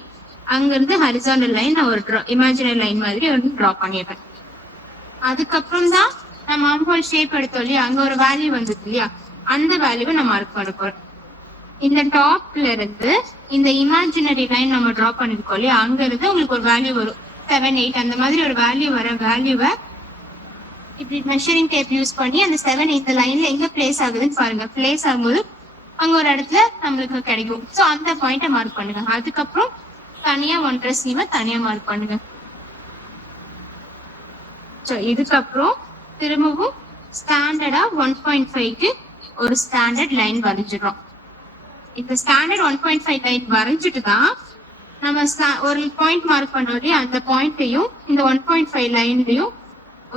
அங்க இருந்து ஹரிசாண்டல் லைன் நான் ஒரு இமேஜினரி லைன் மாதிரி வந்து டிரா பண்ணிடுறேன். அதுக்கப்புறம் தான் நம்ம ஆர்ம்ஹோல் ஷேப் எடுத்தோம் இல்லையா? அங்க ஒரு வேல்யூ வந்தது இல்லையா? அந்த வேல்யூவை நான் மார்க் பண்ண போறேன். இந்த டாப்ல இருந்து இந்த இமேஜினரி லைன் நம்ம டிரா பண்ணிருக்கோம் இல்லையா? அங்க இருந்து உங்களுக்கு ஒரு வேல்யூ வரும் 7, 8 அந்த மாதிரி ஒரு வேல்யூ வர வேல்யூவை இப்படி மெஷரிங் டேப் யூஸ் பண்ணி அந்த 7 இந்த லைன்ல எங்க பிளேஸ் ஆகுதுன்னு பாருங்க. பிளேஸ் ஆகும்போது அங்க ஒரு இடத்துல நம்மளுக்கு கிடைக்கும். ஸோ அந்த பாயிண்ட்டை மார்க் பண்ணுங்க. அதுக்கப்புறம் தனியா 1.5 சீமை தனியா மார்க் பண்ணுங்க. ஸோ இதுக்கப்புறம் திரும்பவும் ஸ்டாண்டர்டா 1.5க்கு ஒரு ஸ்டாண்டர்ட் லைன் வரைஞ்சிடும். இந்த ஸ்டாண்டர்ட் 1.5 லைன் வரைஞ்சிட்டு தான் நம்ம ஒரு பாயிண்ட் மார்க் பண்ணோம் இல்லையா? அந்த பாயிண்ட்டையும் இந்த 1.5 லைன்லயும்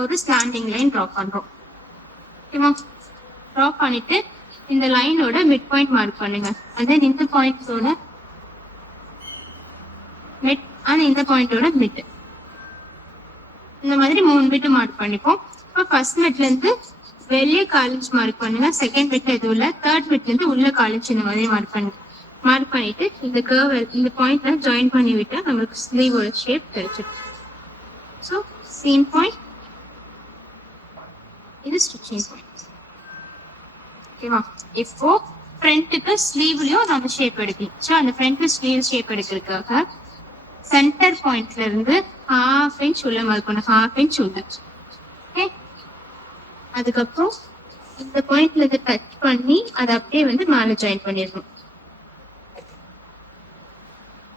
ஒரு ஸ்டாண்டிங் லைன் டிரா பண்றோம். ஓகேவா? டிரா பண்ணிட்டு இந்த லைனோட மிட் பாயிண்ட் மார்க் பண்ணுங்க. அண்ட் இந்த பாயிண்ட்ஸோட மிட் அண்ட் இந்த பாயிண்டோட மிட், இந்த மாதிரி 3 பிட் மார்க் பண்ணிப்போம். இப்போ ஃபர்ஸ்ட் பிட்ல இருந்து வெளியே காலேஜ் மார்க் பண்ணுங்க. செகண்ட் பிட்ல எதுவும் இல்லை. தேர்ட் பிட்ல இருந்து உள்ள காலேஜ் இந்த மாதிரி மார்க் பண்ணுங்க. மார்க் பண்ணிட்டு இந்த கர்வ் இந்த பாயிண்ட்ல ஜாயின் பண்ணி விட்டா நமக்கு ஸ்லீவோட ஷேப் கிடைச்சிடும். ஸோ சீம் பாயிண்ட், இது ஸ்டிச்சிங் பாயிண்ட். ஓகேவா? இப்போ ஃப்ரண்ட்டுக்கு ஸ்லீவ்லயும் நம்ம ஷேப் எடுக்கலாம். ஸோ அந்த ஃப்ரண்ட்ல ஸ்லீவ் ஷேப் எடுக்கிறதுக்காக சென்டர் பாயிண்ட்ல இருந்து 1/2 இன்ச் உள்ள மார்க் பண்ண, 1/2 இன்ச் உள்ள. ஓகே, அதுக்கப்புறம் இந்த பாயிண்ட்ல இருந்து கட் பண்ணி அதை அப்படியே வந்து மேலே ஜாயின் பண்ணிடணும்.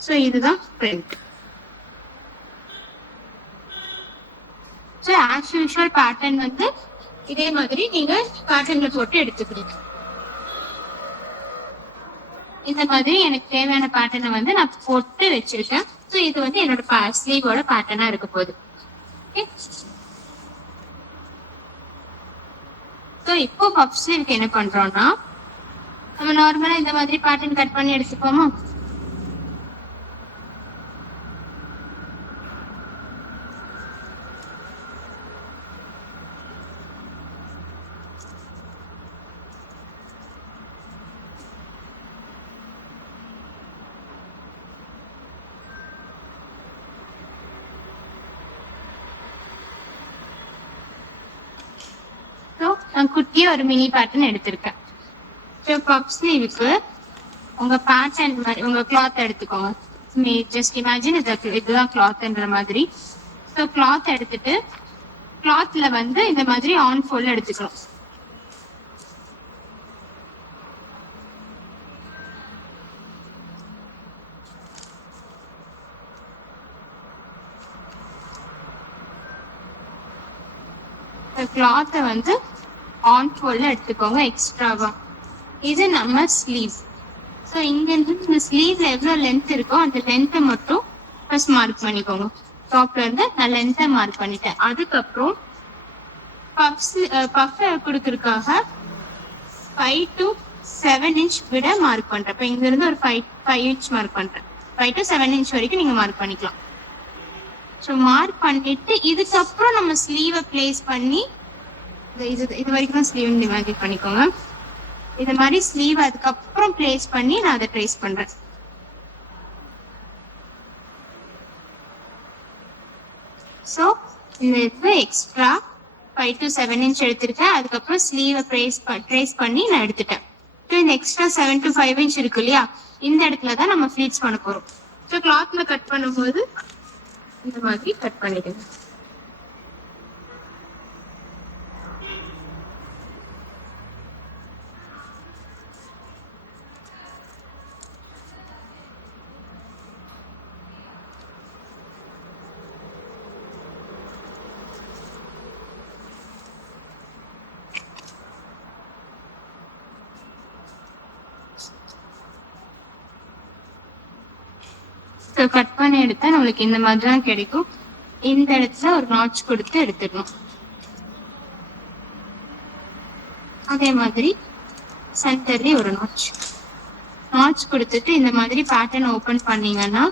ஸோ இதுதான் front. So as usual pattern வந்து இதே மாதிரி நீங்க பேட்டர்ன்ல போட்டு எடுத்துக்கிறீங்க. இந்த மாதிரி எனக்கு தேவையான பேட்டர்னை வந்து நான் போட்டு வச்சிருக்கேன். ஸோ இது வந்து என்னோட ஸ்லீவோட பேட்டர்னா இருக்க போகுது. ஸோ இப்போ பஃப் ஸ்லீவ்க்கு என்ன பண்றோம்னா நம்ம நார்மலா இந்த மாதிரி பேட்டர்ன் கட் பண்ணி எடுத்துப்போமா? நான் குட்டியா ஒரு மினி பேட்டர்ன் எடுத்திருக்கேன். ஸோ பஃப் ஸ்லீவுக்கு உங்க பேட்டர்ன் மாதிரி உங்க கிளாத் எடுத்துக்கோங்க. ஜஸ்ட் இமேஜின் இதுதான் கிளாத்ன்ற மாதிரி. ஸோ கிளாத் எடுத்துட்டு கிளாத்ல வந்து இந்த மாதிரி ஆன் ஃபோல்ட் எடுத்துக்கணும். கிளாத்தை வந்து ஆன் ஃபோல்ட்ல எடுத்துக்கோங்க எக்ஸ்ட்ராவா. இது நம்ம ஸ்லீவ். ஸோ இங்க இருந்து இந்த ஸ்லீவ்ல எவ்வளவு லென்த் இருக்கோ அந்த லென்த்தை மட்டும் ஃபர்ஸ்ட் மார்க் பண்ணிக்கோங்க. டாப்ல இருந்து நான் லென்த்தை மார்க் பண்ணிட்டேன். அதுக்கப்புறம் பஃப் கொடுக்கறதுக்காக 5 to 7 இன்ச் விட மார்க் பண்றேன். இப்போ இங்க இருந்து ஒரு 5 இன்ச் மார்க் பண்றேன். 5 to 7 இன்ச் வரைக்கும் நீங்க மார்க் பண்ணிக்கலாம். ஸோ மார்க் பண்ணிட்டு இதுக்கப்புறம் நம்ம ஸ்லீவை பிளேஸ் பண்ணி இது வரைக்கும் தான் ஸ்லீவ் இமேஜின் பண்ணிக்கோங்க. இது மாதிரி ஸ்லீவ் அதுக்கப்புறம் பிளேஸ் பண்ணி நான் அதை ட்ரேஸ் பண்றேன். ஸோ இந்த இது எக்ஸ்ட்ரா 5 to 7 இன்ச் எடுத்திருக்கேன். அதுக்கப்புறம் ஸ்லீவை ட்ரேஸ் பண்ணி நான் எடுத்துட்டேன். ஸோ இந்த எக்ஸ்ட்ரா 7 to 5 இன்ச் இருக்கு இல்லையா? இந்த இடத்துல தான் நம்ம ஃப்ளீட்ஸ் பண்ண போறோம். ஸோ கிளாத்ல கட் பண்ணும்போது இந்த மாதிரி கட் பண்ணிடுங்க. கட் பண்ணி எடுத்தா நம்மளுக்கு இந்த மாதிரி தான் கிடைக்கும். இந்த இடத்துல ஒரு நாட்ச் கொடுத்து எடுத்துடணும். அதே மாதிரி சென்டர்லயே ஒரு நாட்ச் கொடுத்துட்டு இந்த மாதிரி பேட்டர்ன் ஓபன் பண்ணீங்கன்னா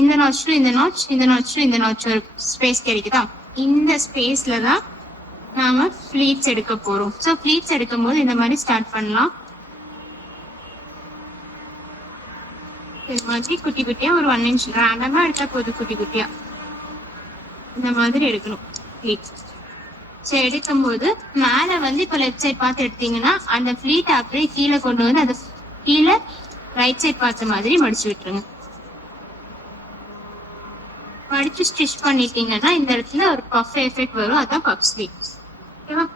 இந்த நாட்ச்ல இந்த நாட்ச், இந்த நாட்ச்ல இந்த நாட்ச் ஒரு ஸ்பேஸ் கிடைக்குதா? இந்த ஸ்பேஸ்ல தான் நாம ஃபிளீட்ஸ் எடுக்க போறோம். ஸோ ஃபிளீட்ஸ் எடுக்கும் போது இந்த மாதிரி ஸ்டார்ட் பண்ணலாம். இது மாதிரி குட்டி குட்டியா ஒரு 1 inch ரேண்டமா எடுத்தா போதும். குட்டி குட்டியா இந்த மாதிரி எடுக்கணும் ஃபிளீட்ஸ். ஸோ எடுக்கும்போது மேல வந்து இப்போ லெஃப்ட் சைட் பார்த்து எடுத்தீங்கன்னா அந்த ஃபிளீட் அப்படியே கீழே கொண்டு வந்து அதை கீழே ரைட் சைட் பார்த்த மாதிரி மடிச்சு விட்டுருங்க. மடிச்சு ஸ்டிச் பண்ணிட்டீங்கன்னா இந்த இடத்துல ஒரு பஃப் எஃபெக்ட் வரும். அதான் பஃப் ஸ்லீவ். ஓகேவா?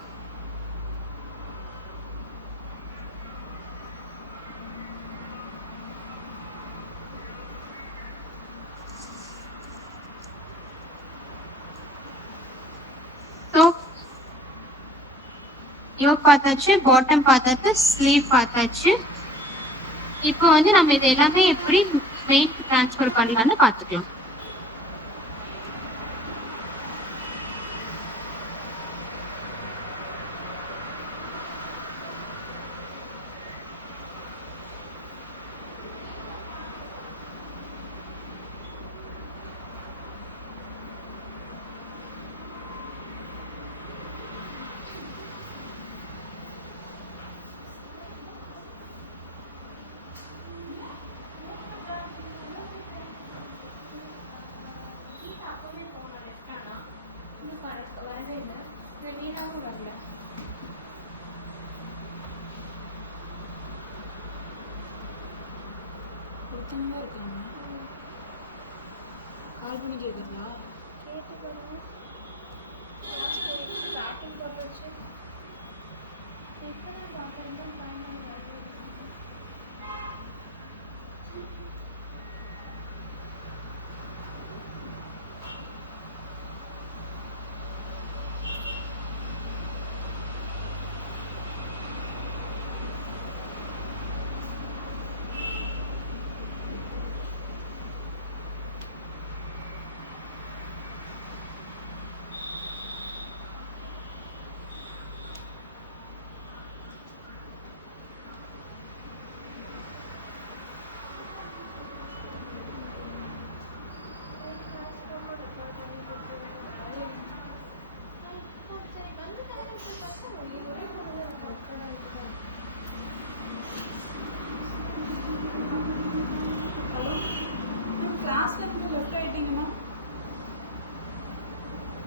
யோக் பார்த்தாச்சு, பாட்டம் பார்த்தாச்சு, ஸ்லீவ் பார்த்தாச்சு. இப்போ வந்து நம்ம இது எல்லாமே எப்படி மெயின் டிரான்ஸ்ஃபர் பண்ணலாம்னு பார்த்துக்கலாம். கால் பண்ணி கேட்குறீங்களா? கேட்டு பாருங்க. ஸ்டார்டிங் போட்டு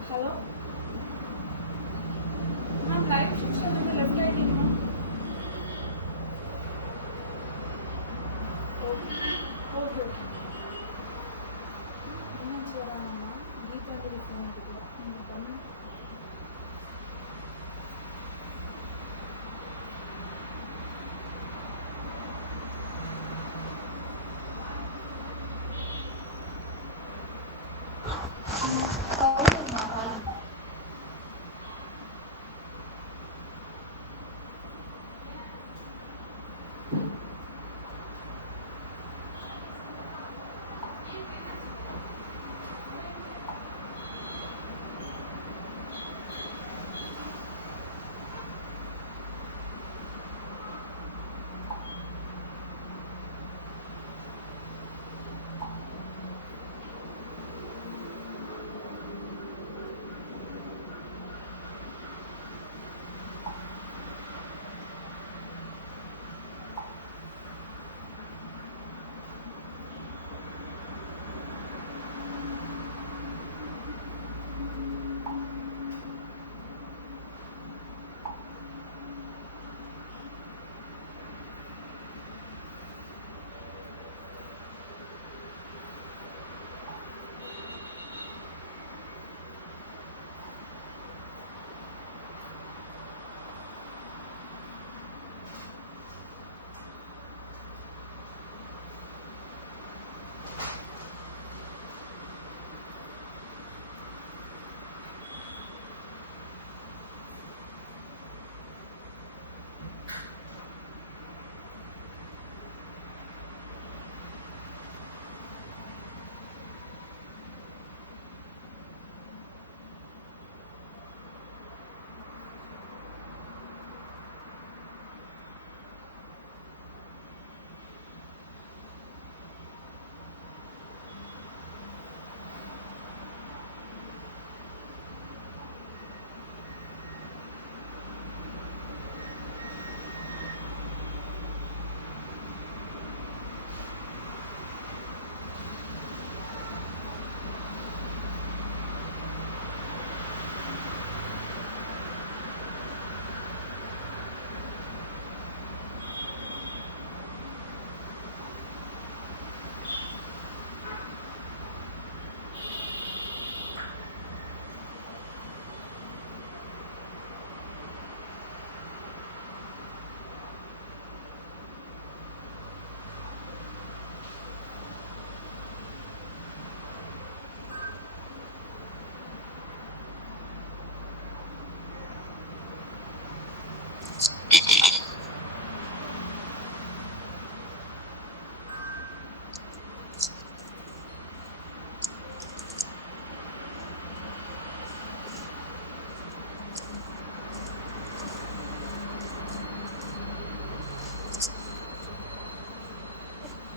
ஹலோ மேம், லைவ் செக்ஷன் வந்து லெஃப்ட் ஆகிட்டீங்களா? Okay okay. என்னாச்சு வராங்கம்மா? தீபாவளி ஃபோன் எடுக்கலாம் நீங்கள் பண்ணு.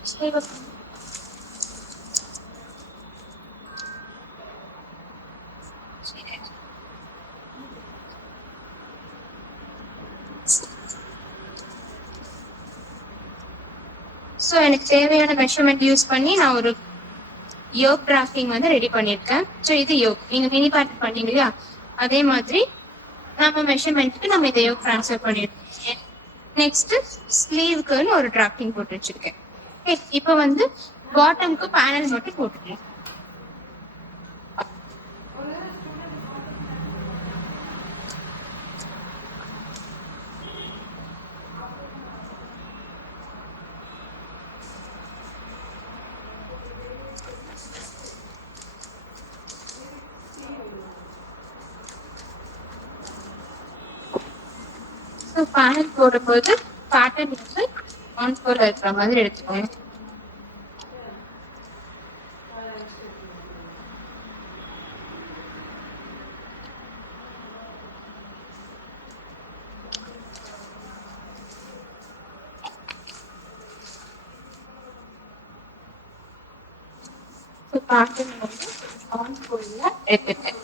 ஸோ எனக்கு தேவையான மெஷர்மெண்ட் யூஸ் பண்ணி நான் ஒரு யோக் டிராஃப்டிங் வந்து ரெடி பண்ணியிருக்கேன். ஸோ இது யோக் நீங்க மினி பார்ட் பண்ணீங்க இல்லையா, அதே மாதிரி நம்ம மெஷர்மெண்ட்டுக்கு நம்ம இதை யோக் ட்ரான்ஸ்ஃபர் பண்ணியிருக்கோம். நெக்ஸ்ட் ஸ்லீவுக்குன்னு ஒரு டிராஃப்டிங் போட்டு வச்சிருக்கேன். இப்போ வந்து பாட்டம்க்கு பேனல் மட்டும் போட்டுக்கலாம். பேனல் போடும்போது பேட்டர்ன் வந்து ஆன் போல இருக்கிற மாதிரி எடுத்துக்கோங்க. பேட்டர்ன் வந்து ஆன் போல எடுத்துட்டேன்.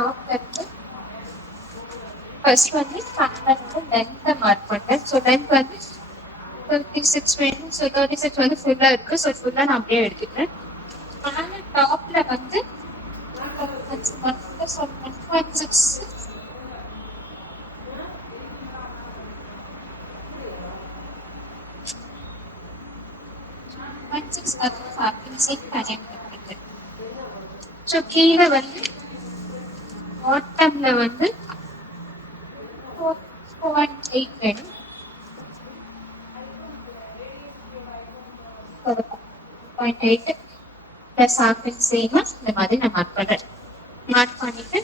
ஓகே, ஃபர்ஸ்ட் வந்து பேனல் லென்த்தை மார்க் பண்ணுறேன். ஸோ லென்த் வந்து 36 வேணும். ஸோ 36 வந்து ஃபுல்லாக இருக்கு. ஸோ ஃபுல்லாக நான் அப்படியே எடுத்துக்கிறேன். பேனல் டாப்ல வந்து 1.6 ஸோ கீழே வந்து பாட்டம்ல வந்து 4.8 வேணும். 4.8 பிளஸ் ஹாஃப் இன்ச் சேமா இந்த மாதிரி நான் மார்க் பண்றேன். மார்க் பண்ணிட்டு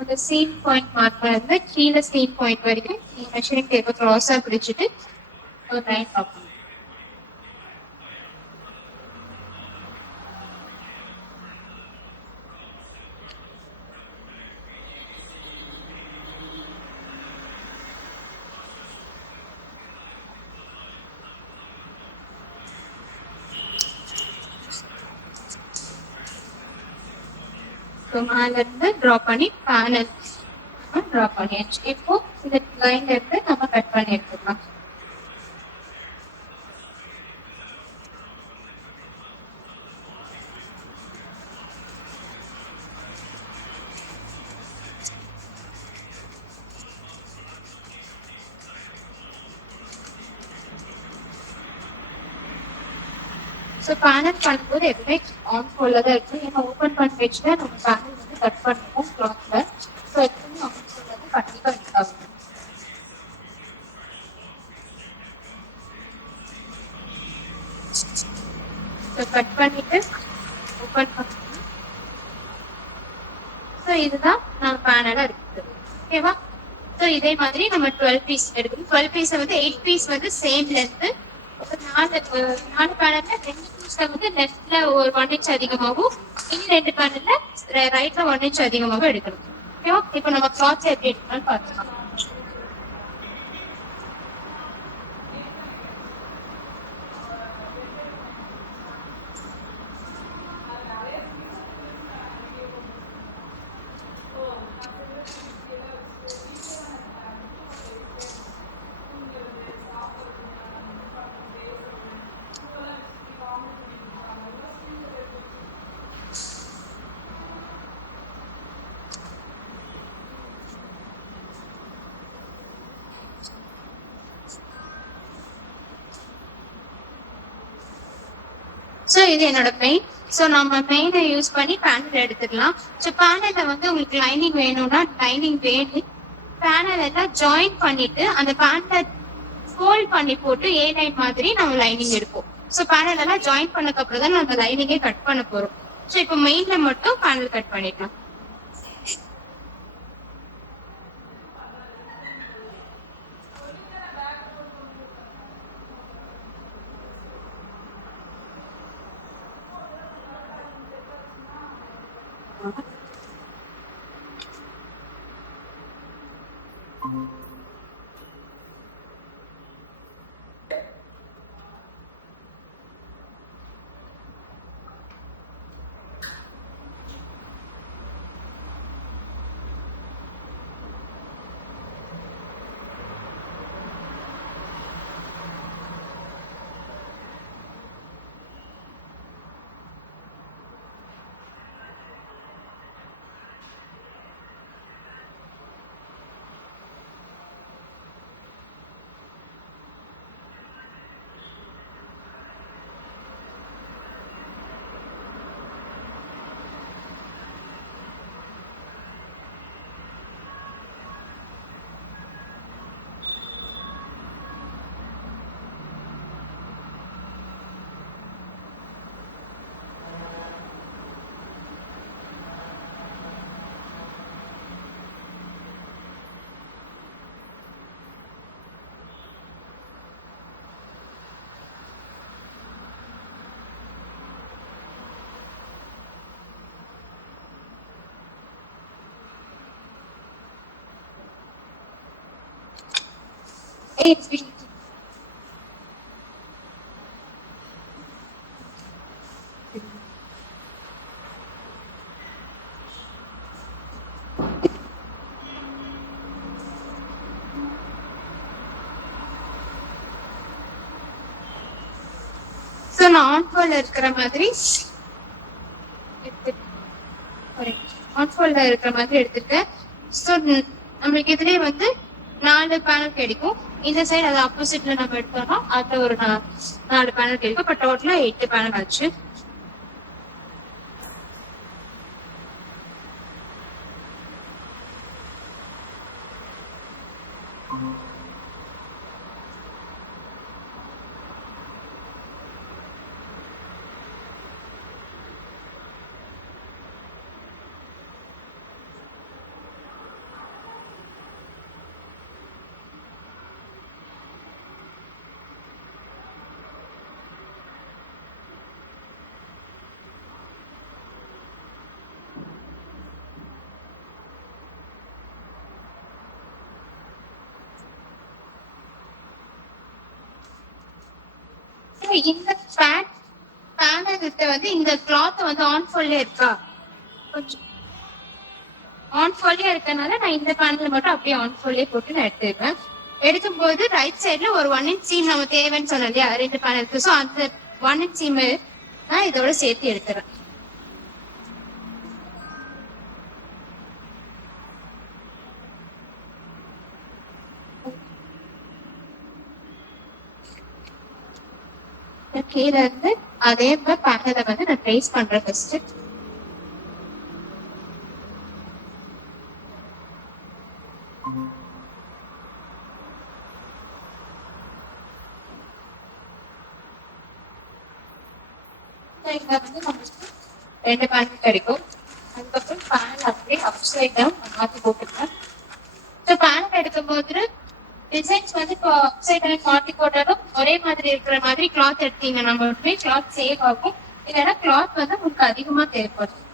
அந்த சீம் பாயிண்ட் மார்க் பண்ணதுல கீழே சீம் பாயிண்ட் வரைக்கும் மெஷரிங் டேப்பை க்ராஸா பிடிச்சிட்டு ஒரு லைன் பார்க்கணும். மேல இருந்து டிரா பண்ணி பேனல் டிரா பண்ணியாச்சு. இப்போ இந்த லைன்ல இருந்து நம்ம கட் பண்ணி எடுத்துக்கலாம். ஸோ பேனல் பண்ணும்போது எப்பவுமே ஆன் போல தான் இருக்கும். ஏன்னா ஓப்பன் பண்ணி வச்சுட்டா நம்ம பேனல் வந்து கட் பண்ணுவோம் கிளாத்ல. ஸோ எப்பவுமே ஆன் போல கண்டிப்பாக எடுத்தாகும். ஸோ கட் பண்ணிட்டு ஓப்பன் பண்ணணும். ஸோ இதுதான் நம்ம பேனலா இருக்குது. ஓகேவா? ஸோ இதே மாதிரி நம்ம 12 பீஸ் எடுக்கணும். 12 பீஸை வந்து 8 பீஸ் வந்து சேம் லென்த். நாலு பேனல்ல 2 பீஸ்ல வந்து லெஃப்ட்ல ஒரு 1 இன்ச் அதிகமாகவும் இனி 2 பேனல்ல ரைட்ல 1 இன்ச் அதிகமாகவும் எடுக்கணும். ஓகேவா? இப்போ நம்ம கிளாத்ஸ் எப்படி எடுக்கணும்னு பார்த்துக்கலாம். ஸோ இது என்னோட மெயின். ஸோ நம்ம மெயினை யூஸ் பண்ணி பேனல் எடுத்துக்கலாம். ஸோ பேனல்ல வந்து உங்களுக்கு லைனிங் வேணும்னா லைனிங் வேணும். பேனல் எல்லாம் ஜாயின் பண்ணிட்டு அந்த பேனலை ஃபோல்ட் பண்ணி போட்டு ஏ லைன் மாதிரி நம்ம லைனிங் எடுப்போம். ஸோ பேனல் எல்லாம் ஜாயின் பண்ணக்கு அப்புறம் தான் நம்ம லைனிங்கே கட் பண்ண போறோம். ஸோ இப்போ மெயின்ல மட்டும் பேனல் கட் பண்ணிடலாம். ஸோ நான் ஆன்ஃபோல்ல இருக்கிற மாதிரி ஆன்ஃபோல்ல இருக்கிற மாதிரி எடுத்துட்டேன். ஸோ நம்மளுக்கு இதுலயே வந்து 4 பேனல் கிடைக்கும். இந்த சைடு அது ஆப்போசிட்ல நம்ம எடுத்தோம்னா அதுல ஒரு 4 பேனல் கிடைக்கும். இப்போ டோட்டலா 8 பேனல் ஆச்சு. இந்த பேனல்கிட்ட வந்து இந்த கிளாத் வந்து ஆன்ஃபோல்ல இருக்கா, கொஞ்சம் ஆன்ஃபோல்லே இருக்கனால நான் இந்த பேனல் மட்டும் அப்படியே ஆன்ஃபோல்லே போட்டு நான் எடுத்துருவேன். எடுக்கும்போது ரைட் சைட்ல ஒரு 1 inch சீம் நம்ம தேவைன்னு சொன்னோம் இல்லையா 2 பேனலுக்கு. ஸோ அந்த 1 inch சீம் நான் இதோட சேர்த்து எடுத்துறேன். கீழே இருந்து அதே மாதிரி பேனலை வந்து நான் ட்ரேஸ் பண்றேன் ஃபர்ஸ்ட். இங்க வந்து நம்மளுக்கு 2 பேனல் கிடைக்கும். அதுக்கப்புறம் பேனல் அப்படியே அப் சைட் டவுன் மாற்றி போட்டுருக்கேன். ஸோ பேனல் எடுக்கும் போது டிசைன்ஸ் வந்து இப்போ அப் சைட் டவுன் மாற்றி போட்டாலும் ஒரே மாதிரி இருக்கிற மாதிரி கிளாத் எடுத்தீங்கன்னா மட்டுமே கிளாத் சேவ் ஆகும். இல்லைன்னா கிளாத் வந்து உங்களுக்கு அதிகமா தேவைப்படும்.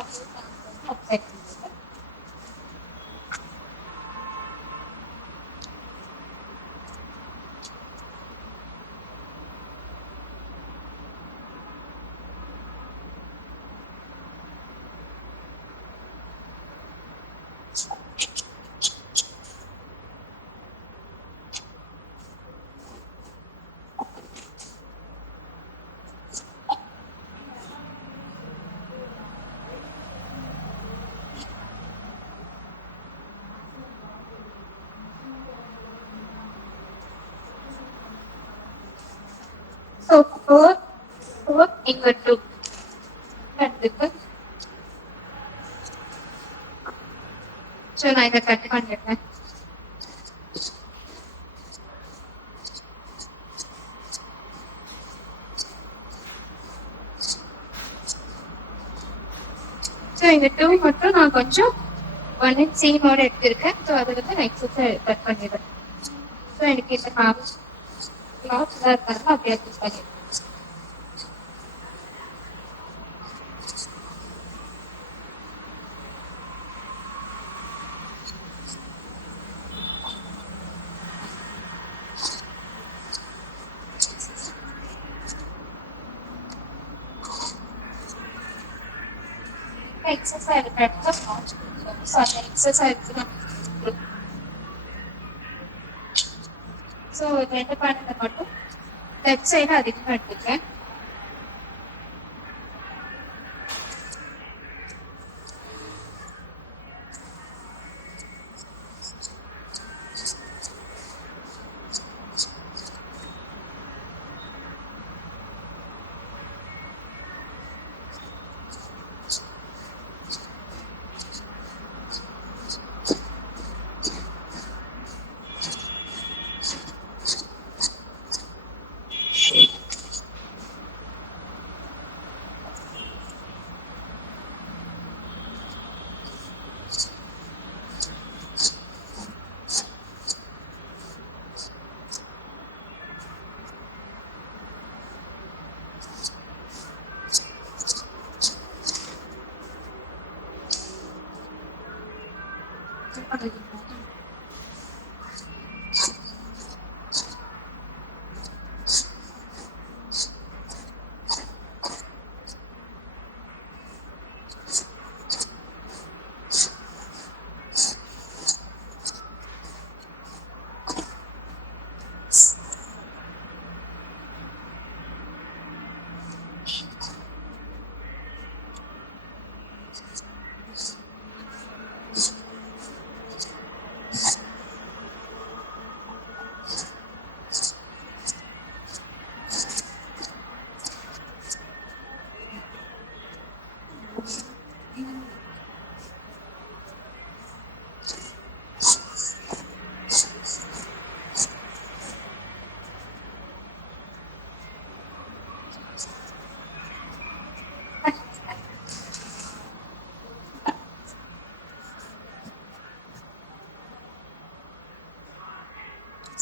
அப்ளை பண்ணிடுறேன். So 4 இங்க 2 எடுத்துக்கு. ஸோ நான் இதை கட் பண்ணிடுறேன். ஸோ இந்த 2 மட்டும் நான் கொஞ்சம் 1 inch சீமோட எடுத்திருக்கேன். ஸோ அதை வந்து நான் எக்ஸஸை கட் பண்ணிடுறேன். ஸோ எனக்கு இந்த கிளாத்லாம் இருக்காங்க அப்படியே அட்ஜஸ்ட் பண்ணிடுறேன். எக்ஸசைஸ் இருக்கிறது ஸோ அந்த எக்ஸசைஸ் ஸோ 2 பேனலை மட்டும் லெஃப்ட் சைடு அதிகமாக எடுத்துக்கிறேன்.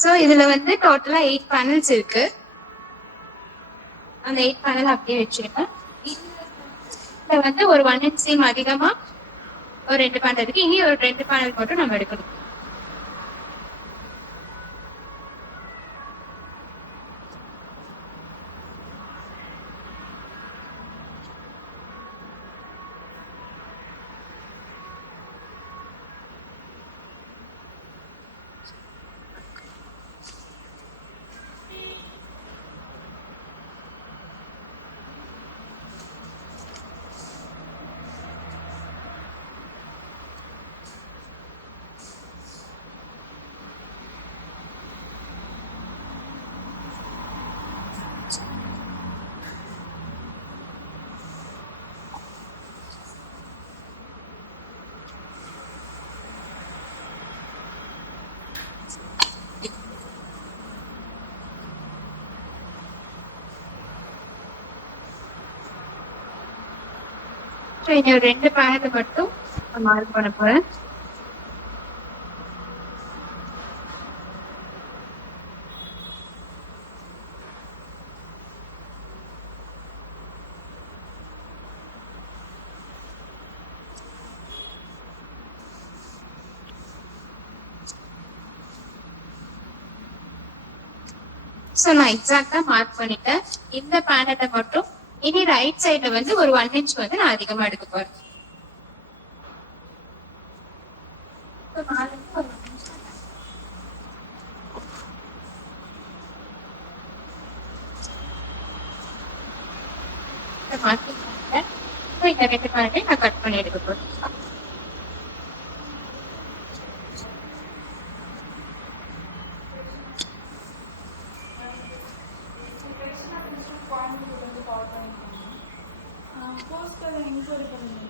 ஸோ இதுல வந்து டோட்டலா 8 பேனல்ஸ் இருக்கு. அந்த 8 பேனல் அப்படியே வச்சிருக்கேன். இதுல வந்து ஒரு 1 inch சீம் அதிகமா ஒரு 2 பேனல் இருக்கு. இனி ஒரு 2 பேனல் மட்டும் நம்ம எடுக்கணும். ஸோ இனி ஒரு 2 பேனல் மட்டும் மார்க் பண்ண போறேன். ஸோ நான் எக்ஸாக்டா மார்க் பண்ணிட்டேன். இந்த பேனலை மட்டும் இனி ரைட் சைட்ல வந்து ஒரு 1 இன்ச் வந்து நான் அதிகமா எடுக்க போறேன். இந்த 2 பேனலையும் நான் கட் பண்ணி எடுக்க போறேன். போஸ்டர் என்கொயரி பண்ணிருந்தீங்க.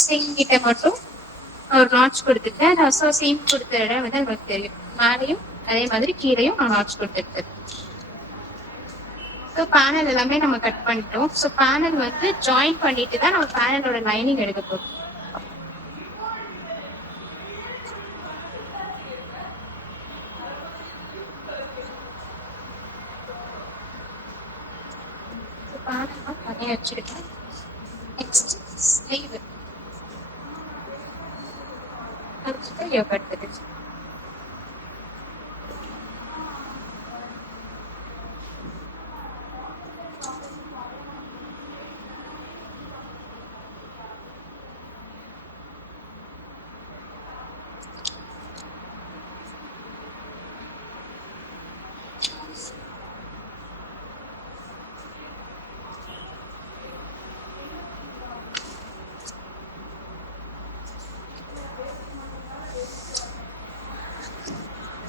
சீம் கிட்ட மட்டும் ஒரு நாட்ச் கொடுத்துட்டேன். ஸோ சீம் கொடுத்த இடம் வந்து நமக்கு தெரியும். மேலேயும் அதே மாதிரி கீழேயும் நான் நாட்ச் கொடுத்துருக்கேன். ஸோ பேனல் எல்லாமே நம்ம கட் பண்ணிட்டோம். ஸோ பேனல் வந்து ஜாயின் பண்ணிட்டு தான் நம்ம பேனலோட லைனிங் எடுக்க போறோம். பேனல் தனியாக வச்சிருக்கேன். நெக்ஸ்ட் ஸ்லீவ் அதுக்கு யோக் எடுத்துட்டு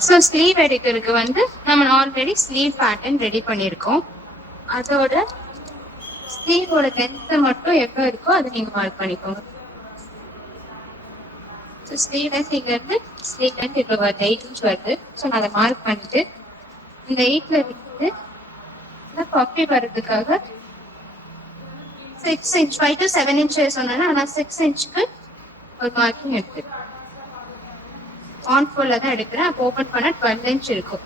ஸோ ஸ்லீவ் எடுக்கிறதுக்கு வந்து நம்ம ஆல்ரெடி ஸ்லீவ் பேட்டர்ன் ரெடி பண்ணியிருக்கோம். அதோட ஸ்லீவோட லென்த் மட்டும் எப்போ இருக்கோ அதை நீங்க மார்க் பண்ணிக்கோங்க. ஸோ ஸ்லீவ் லென்த் இங்க இருந்து ஸ்லீவ் லென்த் இப்போ வருது 8 இன்ச் வருது. ஸோ நான் அதை மார்க் பண்ணிட்டு இந்த 8ல இருந்து பப்பி வர்றதுக்காக 6 இன்ச் 5 to 7 இன்ச் சொன்னேன்னா நான் 6 இன்ச்சுக்கு ஒரு மார்க்கிங் எடுத்துருக்கேன். ஆன் ஃபுல்ல தான் எடுக்கிறேன். அப்போ ஓபன் பண்ண 12 இன்ச் இருக்கும்.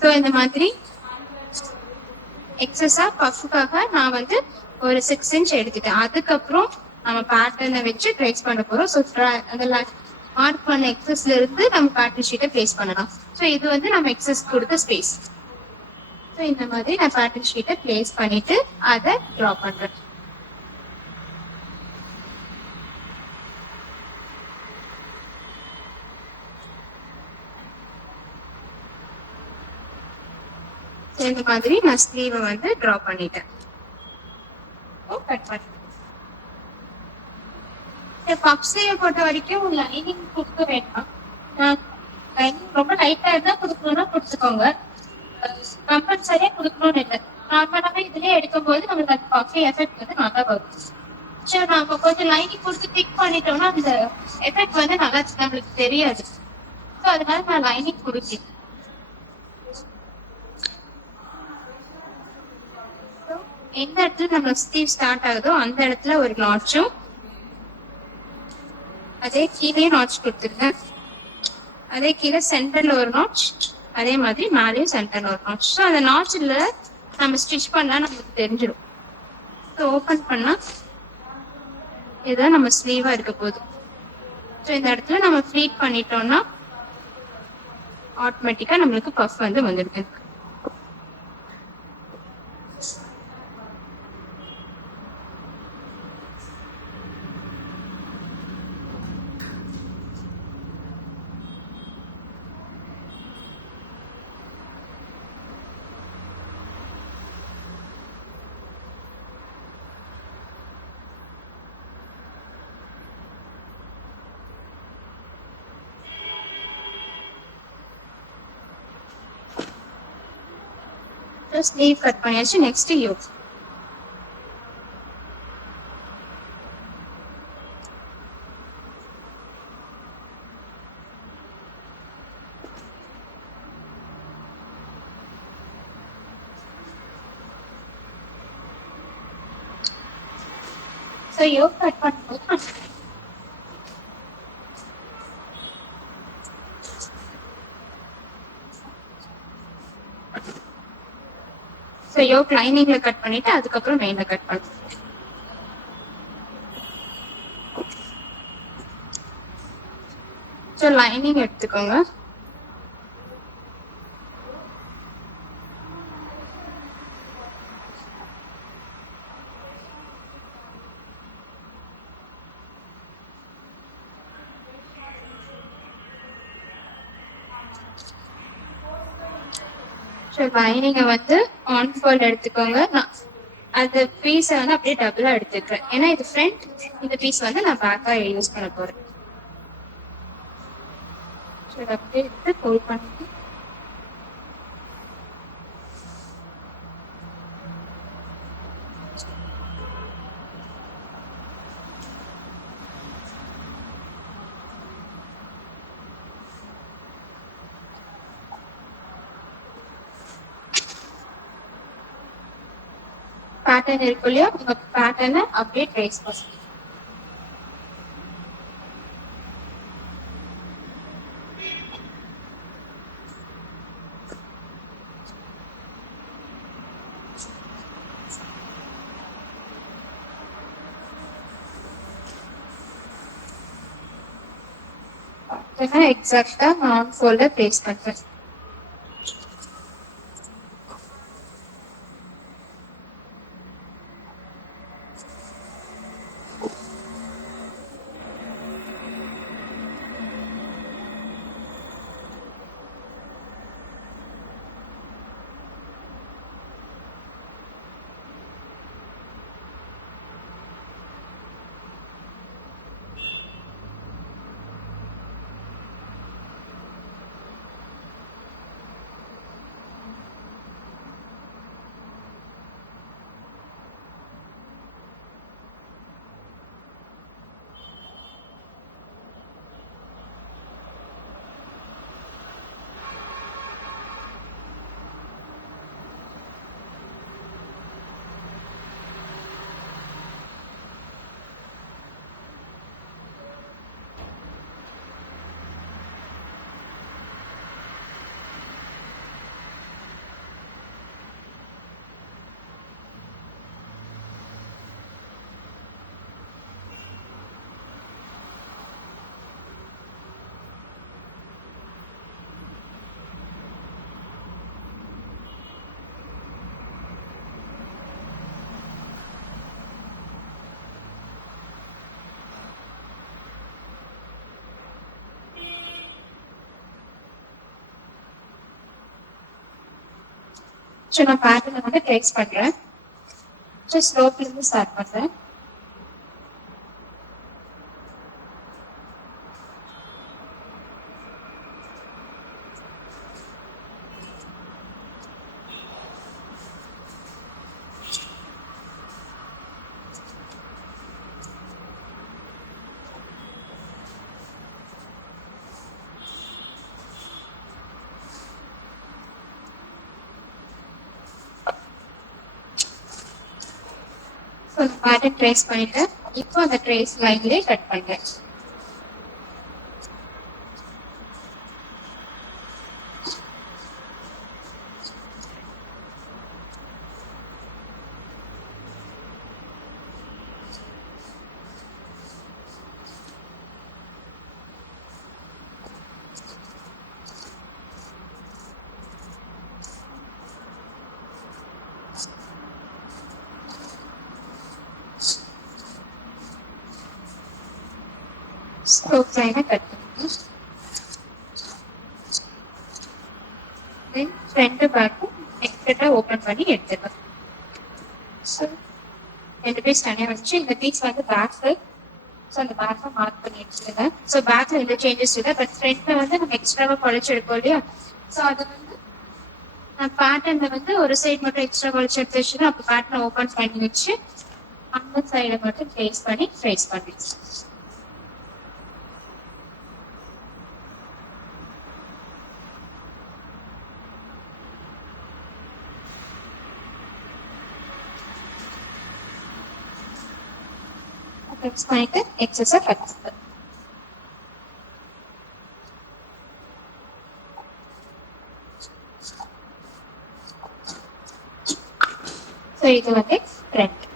ஸோ இந்த மாதிரி எக்ஸஸா பஃப்காக நான் வந்து ஒரு 6 இன்ச் எடுத்துட்டேன். அதுக்கப்புறம் நம்ம பேட்டர்னை வச்சு ட்ரேஸ் பண்ண போறோம். ஸோ அதில் மார்க் பண்ண எக்ஸஸ்ல இருந்து நம்ம பேட்டர்ன் ஷீட்டை பிளேஸ் பண்ணலாம். ஸோ இது வந்து நம்ம எக்ஸஸ் கொடுத்த ஸ்பேஸ். ஸோ இந்த மாதிரி நான் பேட்டர்ன் ஷீட்டை பிளேஸ் பண்ணிட்டு அதை ட்ரா பண்றேன். இந்த மாதிரி நான் ஸ்லீவை வந்து ட்ரா பண்ணிட்டேன். கட் பண்ணிட்டேன். பப் ஸ்லீவை பொறுத்த வரைக்கும் லைனிங் கொடுக்க வேண்டாம். லைனிங் ரொம்ப லைட்டா இருந்தா கொடுக்கணும்னா கொடுத்துக்கோங்க. கம்பல்சரியா கொடுக்கணும்னு இல்லை. நார்மலாவே இதுலயே எடுக்கும் போது நம்மளுக்கு அந்த பஃபி எஃபெக்ட் வந்து நல்லா வரும். சரி நம்ம கொஞ்சம் லைனிங் கொடுத்து திக் பண்ணிட்டோம்னா அந்த எஃபெக்ட் வந்து நல்லா நம்மளுக்கு தெரியாது. ஸோ அதனால நான் லைனிங் கொடுத்தேன். எந்த இடத்துல நம்ம ஸ்லீவ் ஸ்டார்ட் ஆகுதோ அந்த இடத்துல ஒரு நாட்சும் அதே கீழே நாட்ச் கொடுத்துருக்கேன். அதே கீழே சென்டர்ல ஒரு நாட்ச், அதே மாதிரி மேலேயும் சென்டர்ல ஒரு நாட்ச். ஸோ அந்த நாட்ச்ல நம்ம ஸ்டிச் பண்ணா நமக்கு தெரிஞ்சிடும். ஸோ ஓப்பன் பண்ணா இதுதான் நம்ம ஸ்லீவா இருக்க போகுது. ஸோ இந்த இடத்துல நம்ம ஃப்ளீட் பண்ணிட்டோம்னா ஆட்டோமேட்டிக்கா நம்மளுக்கு பஃப் வந்து வந்துருக்கு. ஸ்லீவ் கட் பண்ணியாச்சு. Next yoke. So yoke cut பண்ணும்போது ஸோ யோக் லைனிங்ல கட் பண்ணிட்டு அதுக்கப்புறம் மெயின்ல கட் பண்ணுவோம். ஸோ லைனிங் எடுத்துக்கோங்க. லைனிங்கை வந்து ஆன் ஃபோல்ட் எடுத்துக்கோங்க. நான் அந்த பீஸை வந்து அப்படியே டபுளா எடுத்துக்கிறேன். ஏன்னா இது ஃப்ரண்ட், இந்த பீஸ் வந்து நான் பேக்கா யூஸ் பண்ண போறேன். அப்படியே எடுத்து ஃபோல்ட் பண்ணிட்டு பேட்டர்ன் இருக்கு இல்லையா, உங்க பேட்டர்னை அப்படியே ட்ரேஸ் பண்ணுங்க. எக்ஸாக்டா நான் ஃபோல்ட ப்ளேஸ் பண்ணுவேன். ஸோ நான் பேட்டர்னை வந்து ட்ரேஸ் பண்றேன். ஸோ ஸ்லோப்ல இருந்து ஸ்டார்ட் பண்றேன். பேட்டர்ன் ட்ரேஸ் பண்ணிட்டு இப்போ அந்த ட்ரேஸ் லைன்லேயே கட் பண்றேன். ஸ்ட்ரோக் லைனை கட் பண்ணி தென் ஃப்ரண்ட் பேக்கும் நெக்ஸ்ட்டை ஓப்பன் பண்ணி எடுத்துக்கலாம். ஸோ 2 பீஸ் தனியாக வச்சு இந்த பீஸ் வந்து பேக்கு. ஸோ அந்த பேக்கை மார்க் பண்ணி எடுத்துக்கோங்க. ஸோ பேக்கில் எந்த சேஞ்சஸ் இல்லை, பட் ஃப்ரண்ட்டில் வந்து நம்ம எக்ஸ்ட்ராவாக குறைச்சி எடுப்போம் இல்லையா. ஸோ அதை வந்து பேட்டர்னில் வந்து ஒரு சைடு மட்டும் எக்ஸ்ட்ரா குறைச்சி எடுத்து வச்சுட்டு அப்போ பேட்டர்னை ஓப்பன் பண்ணி வச்சு அந்த சைடை மட்டும் ட்ரேஸ் பண்ணி பண்ணிட்டு எக்ஸஸை கட் பண்ணுறது. ஸோ இது வந்து front.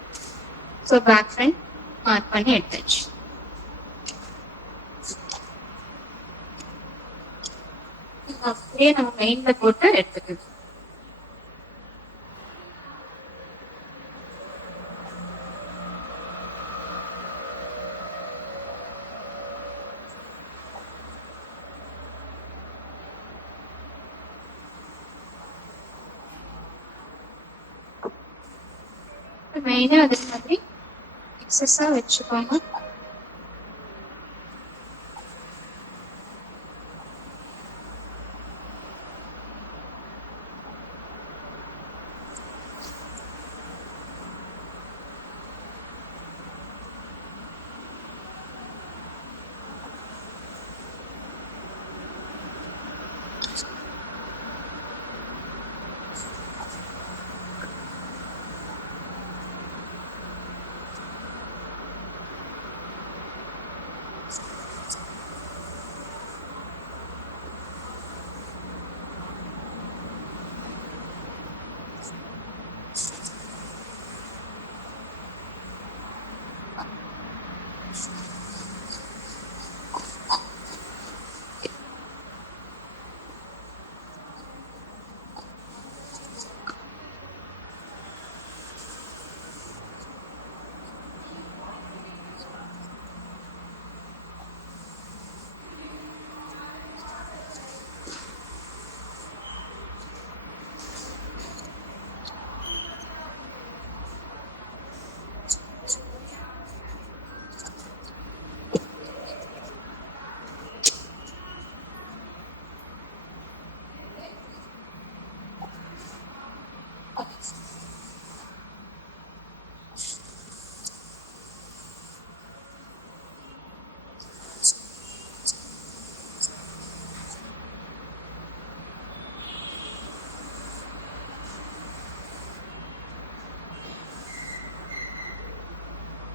So back front mark பண்ணி எடுத்துச்சு. அப்படியே நம்ம மெயின்ல போட்டு எடுத்துக்கலாம். மெயினா அதே மாதிரி எக்ஸஸா வச்சுக்கோங்க.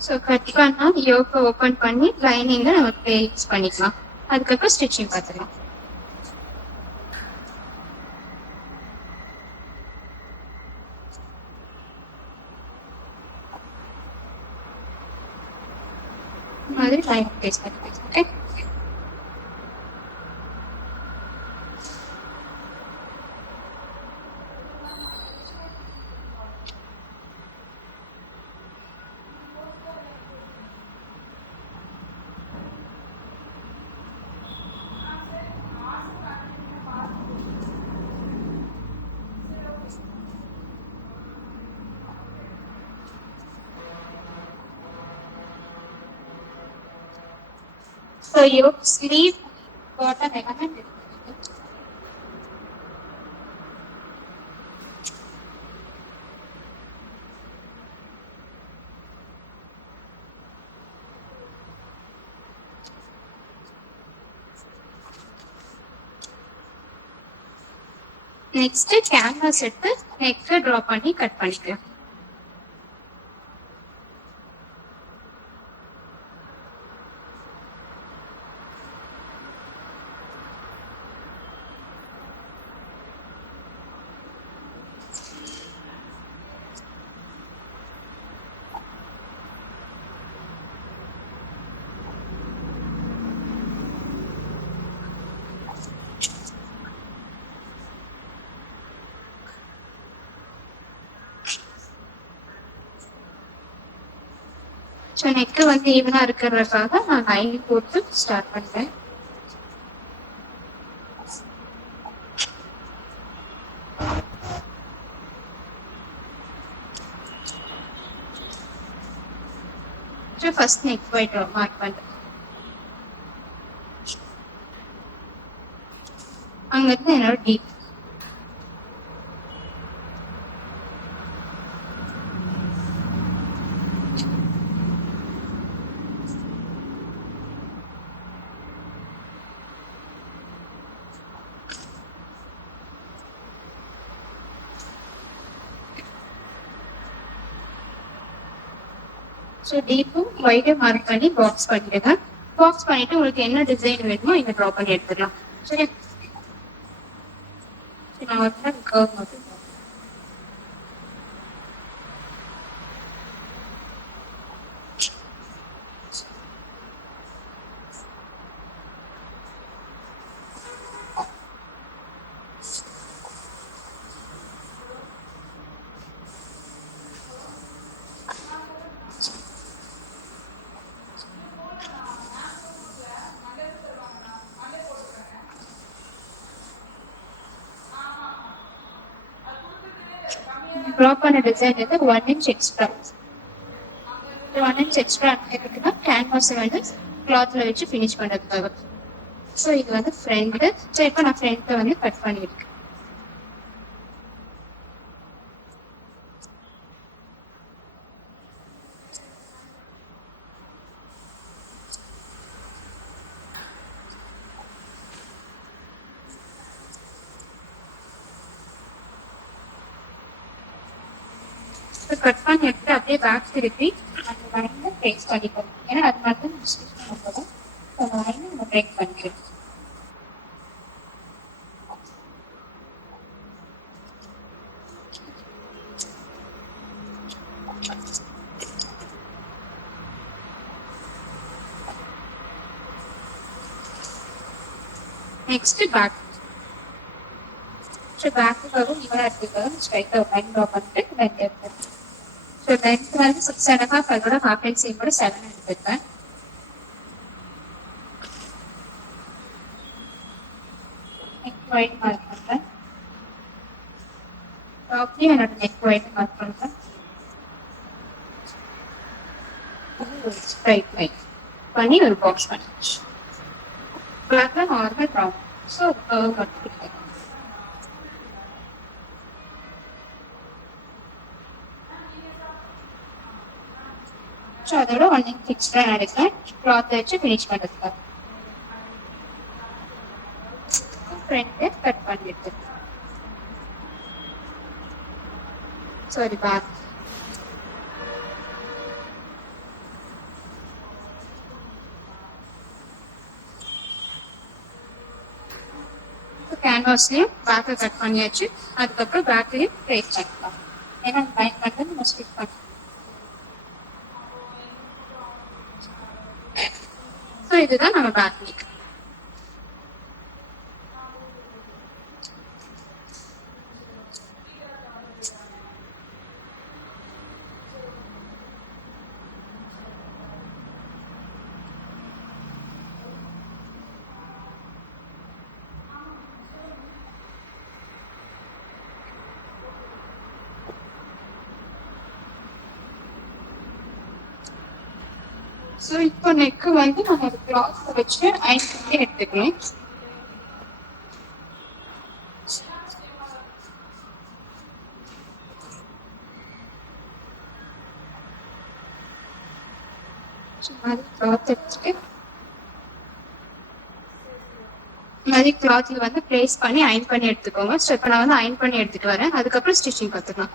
ஸோ கட் பண்ணால் யோக்கை ஓப்பன் பண்ணி லைனிங்கை நம்ம ப்ளேஸ் பண்ணிக்கலாம். அதுக்கப்புறம் ஸ்டிச்சிங் பார்த்துக்கலாம். மாதிரி லைன் ப்ளேஸ் பண்ணிக்கலாம். Okay, so yoke sleeve bottom element next canvas எடுத்து neck draw பண்ணி கட் பண்ணிக்கலாம். ஸோ நெக்கு வந்து ஈவனா இருக்கிறதுக்காக நான் லைன் போட்டு ஸ்டார்ட் பண்றேன். So first neck white mark பண்றேன். அங்கிருந்து என்னோட டீப் ஸோ டீப்பும் ஒயிட்டும் மார்க் பண்ணி பாக்ஸ் பண்ணிடுங்க. பாக்ஸ் பண்ணிட்டு உங்களுக்கு என்ன டிசைன் வேணுமோ இங்க ட்ரா பண்ணி எடுத்துக்கலாம். சரி, நான் வந்து கர்வ் மட்டும் ட்ரா பண்ண டிசைன் வந்து 1 inch எக்ஸ்ட்ரா. 1 inch எக்ஸ்ட்ரா இருக்குன்னா கேன்வாஸ் வந்து கிளாத்ல வச்சு ஃபினிஷ் பண்ணுறதுக்காக. ஸோ இது வந்து ஃப்ரண்ட். ஸோ இப்போ நான் ஃப்ரண்ட்டை வந்து கட் பண்ணியிருக்கேன். கட் பண்ணி எடுத்து அப்படியே பேக் திருப்பி அந்த லைனை பிரேக் பண்ணிக்கணும். ஏன்னா அது மட்டும் ஸ்டிச் பண்ண போதும். அந்த லைனை நம்ம பிரேக் பண்ணிக்கிறோம். Next back. ஸோ பேக்குக்காகவும் இவராக எடுத்துக்காக ஸ்ட்ரைட்டாக லைன் ட்ரா பண்ணிட்டு லென்த் எடுத்துருக்கேன். ஸோ லென்த் வந்து 6.5 அதோட ஹாஃப் இன்ச் சீமோட 7 எடுத்துருக்கேன். நெக் ஒயிட் மார்க் பண்ணுறேன். டாப்லேயும் என்னோட நெக் ஒயிட் மார்க் பண்ணுறேன். ஸ்ட்ரைட் லைன் பண்ணி ஒரு பாக்ஸ் பண்ணிடுச்சு. பேக்ல நார்மல் ட்ராப். ஸோ கர்வ் மட்டும் ஸோ அதோட 1 inch எக்ஸ்ட்ரா எடுக்கிறேன் கிளாத் வச்சு ஃபினிஷ் பண்ணுறதுக்காக. ஃப்ரண்ட்டை கட் பண்ணி எடுத்துருக்கேன். Sorry back. கேன்வாஸ்லையும் பேக்கை கட் பண்ணியாச்சு. அதுக்கப்புறம் பேக்லையும் ப்ளேஸ் பண்ணிக்கலாம். ஏன்னா லைன் மட்டும் நம்ம ஸ்டிச் பண்ணலாம். ஸோ இதுதான் நம்ம பேக் நெக். ஸோ இப்போ நெக்கு வந்து நம்ம ஒரு கிளாத்ல வச்சு அயன் பண்ணி எடுத்துக்கணும். கிளாத் எடுத்துட்டு மாதிரி கிளாத்ல வந்து பிளேஸ் பண்ணி அயன் பண்ணி எடுத்துக்கோங்க. ஸோ இப்போ நான் வந்து அயன் பண்ணி எடுத்துட்டு வரேன். அதுக்கப்புறம் ஸ்டிச்சிங் கற்றுக்கலாம்.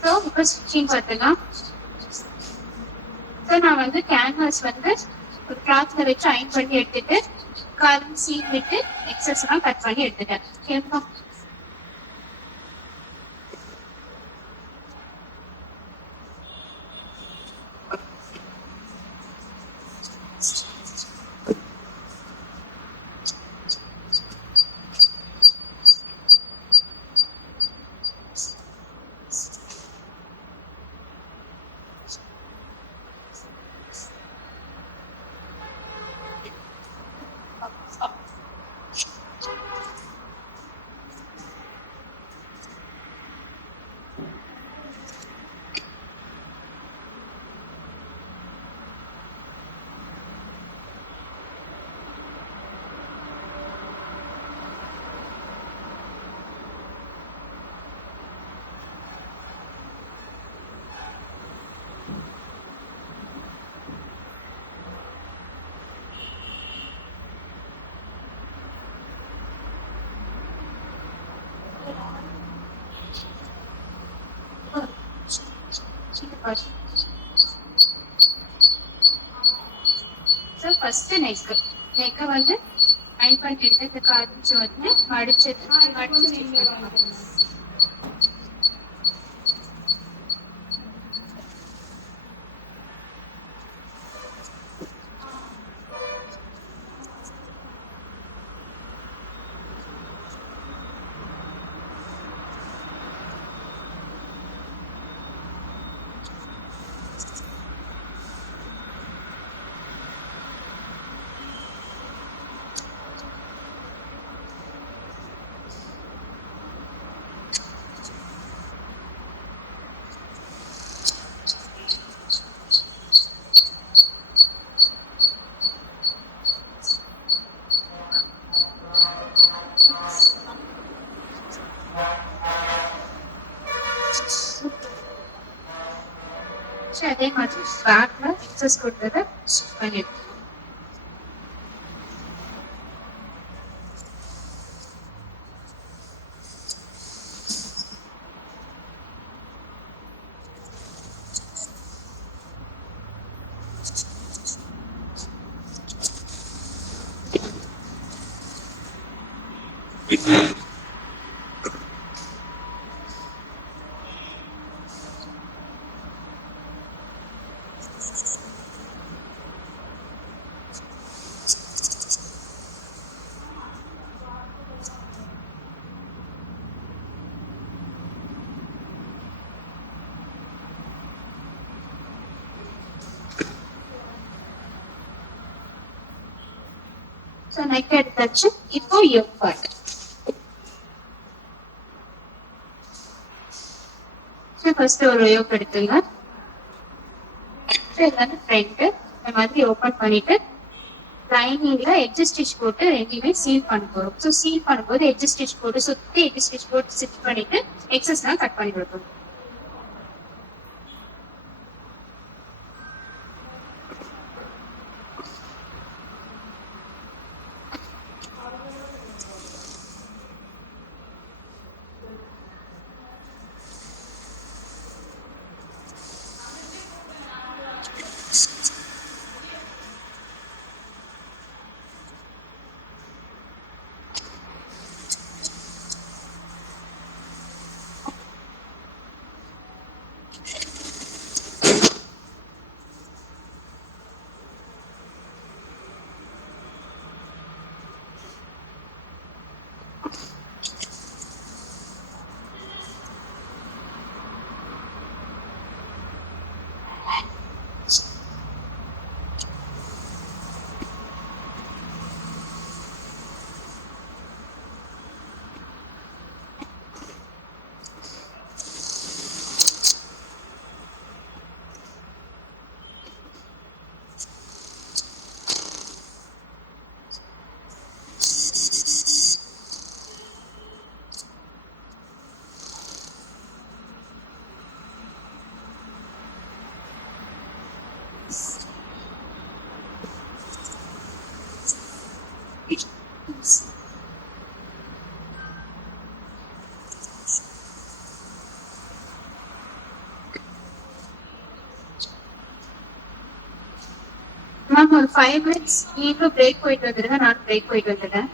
ஸோ இப்போ ஸ்டிச்சிங் பார்த்துக்கலாம். ஸோ நான் வந்து கேன்வாஸ் வந்து ஒரு கிளாத்ல வச்சு அயன் பண்ணி எடுத்துட்டு காலம் சீட் விட்டு எக்ஸஸ் எல்லாம் கட் பண்ணி எடுத்துட்டேன். ஓகேவா? ஸோ ஃபர்ஸ்ட் நெக்கை வந்து அயன் பண்ணி எடுத்து காய்ச்சி வந்து மடிச்சு அதே மாதிரி பேக்ல எக்ஸஸ் கொடுத்ததை ஸ்டிச் பண்ணிடுவோம். ஸோ நெக் எடுத்தாச்சு. இப்போ யோக் பார்ட். ஸோ ஃபர்ஸ்ட் ஒரு யோக் எடுத்துங்க. ஸோ எல்லாமே ஃப்ரண்ட்டு இந்த மாதிரி ஓப்பன் பண்ணிட்டு லைனிங்ல எட்ஜ் ஸ்டிச் போட்டு ரெண்டையுமே சீல் பண்ண போறோம். ஸோ சீல் பண்ணும்போது எட்ஜ் ஸ்டிச் போட்டு சுத்தி எட்ஜ் ஸ்டிச் போட்டு ஸ்டிச் பண்ணிட்டு எக்ஸஸ்லாம் கட் பண்ணி கொடுக்கணும். மேம் ஒரு 5 minutes நீங்களும் பிரேக் போயிட்டு வந்துடுங்க, நான் பிரேக் போயிட்டு வந்துடுறேன்.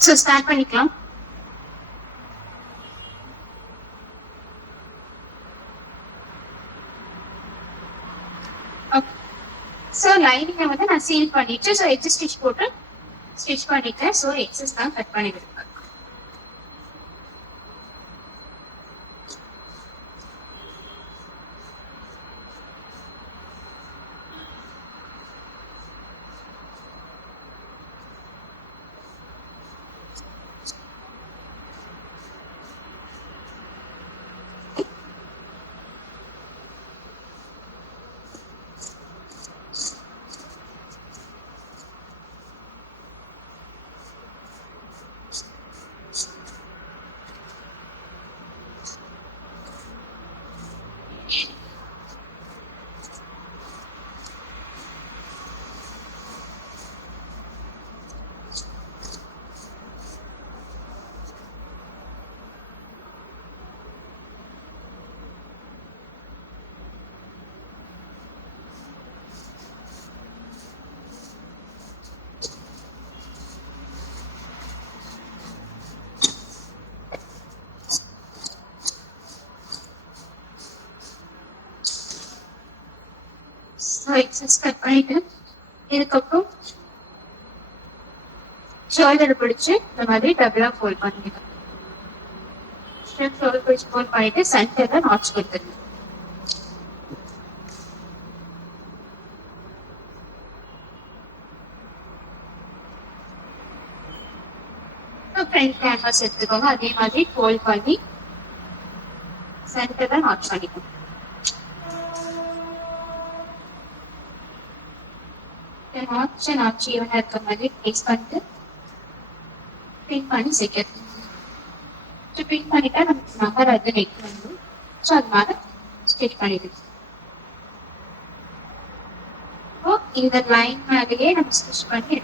ஸோ ஸ்டார்ட் பண்ணிக்கலாம். ஸோ லைனிங்கை வந்து நான் சீல் பண்ணிட்டு ஸோ எட்ஜ் ஸ்டிச் போட்டு ஸ்டிச் பண்ணிட்டேன். ஸோ எக்ஸஸ் தான் கட் பண்ணி விடுவேன். எக்ஸஸ் கட் பண்ணிட்டு இதுக்கப்புறம் ஷோல்டர் பிடிச்சு இந்த மாதிரி டபுளா ஃபோல்ட் பண்ணிடுங்க. ஷோல்டர் பிடிச்சு ஃபோல்ட் பண்ணிட்டு சென்டர்ல நாட்ச் கொடுத்துருங்க. ஃப்ரண்ட் கேன்வாஸ் எடுத்துக்கோங்க. அதே மாதிரி ஃபோல்ட் பண்ணி சென்டர்ல நாட்ச் பண்ணிக்கோங்க. நாட்ச் ஈவனா இருக்க மாதிரி பிளேஸ் பண்ணிட்டு பின் பண்ணி சேர்க்கிறது. பின் பண்ணிட்டா நமக்கு நகராது நெக் வந்து. ஸோ அதனால ஸ்டிச் பண்ணிடுது. இந்த லைன் மேலேயே நம்ம ஸ்டிச் பண்ணி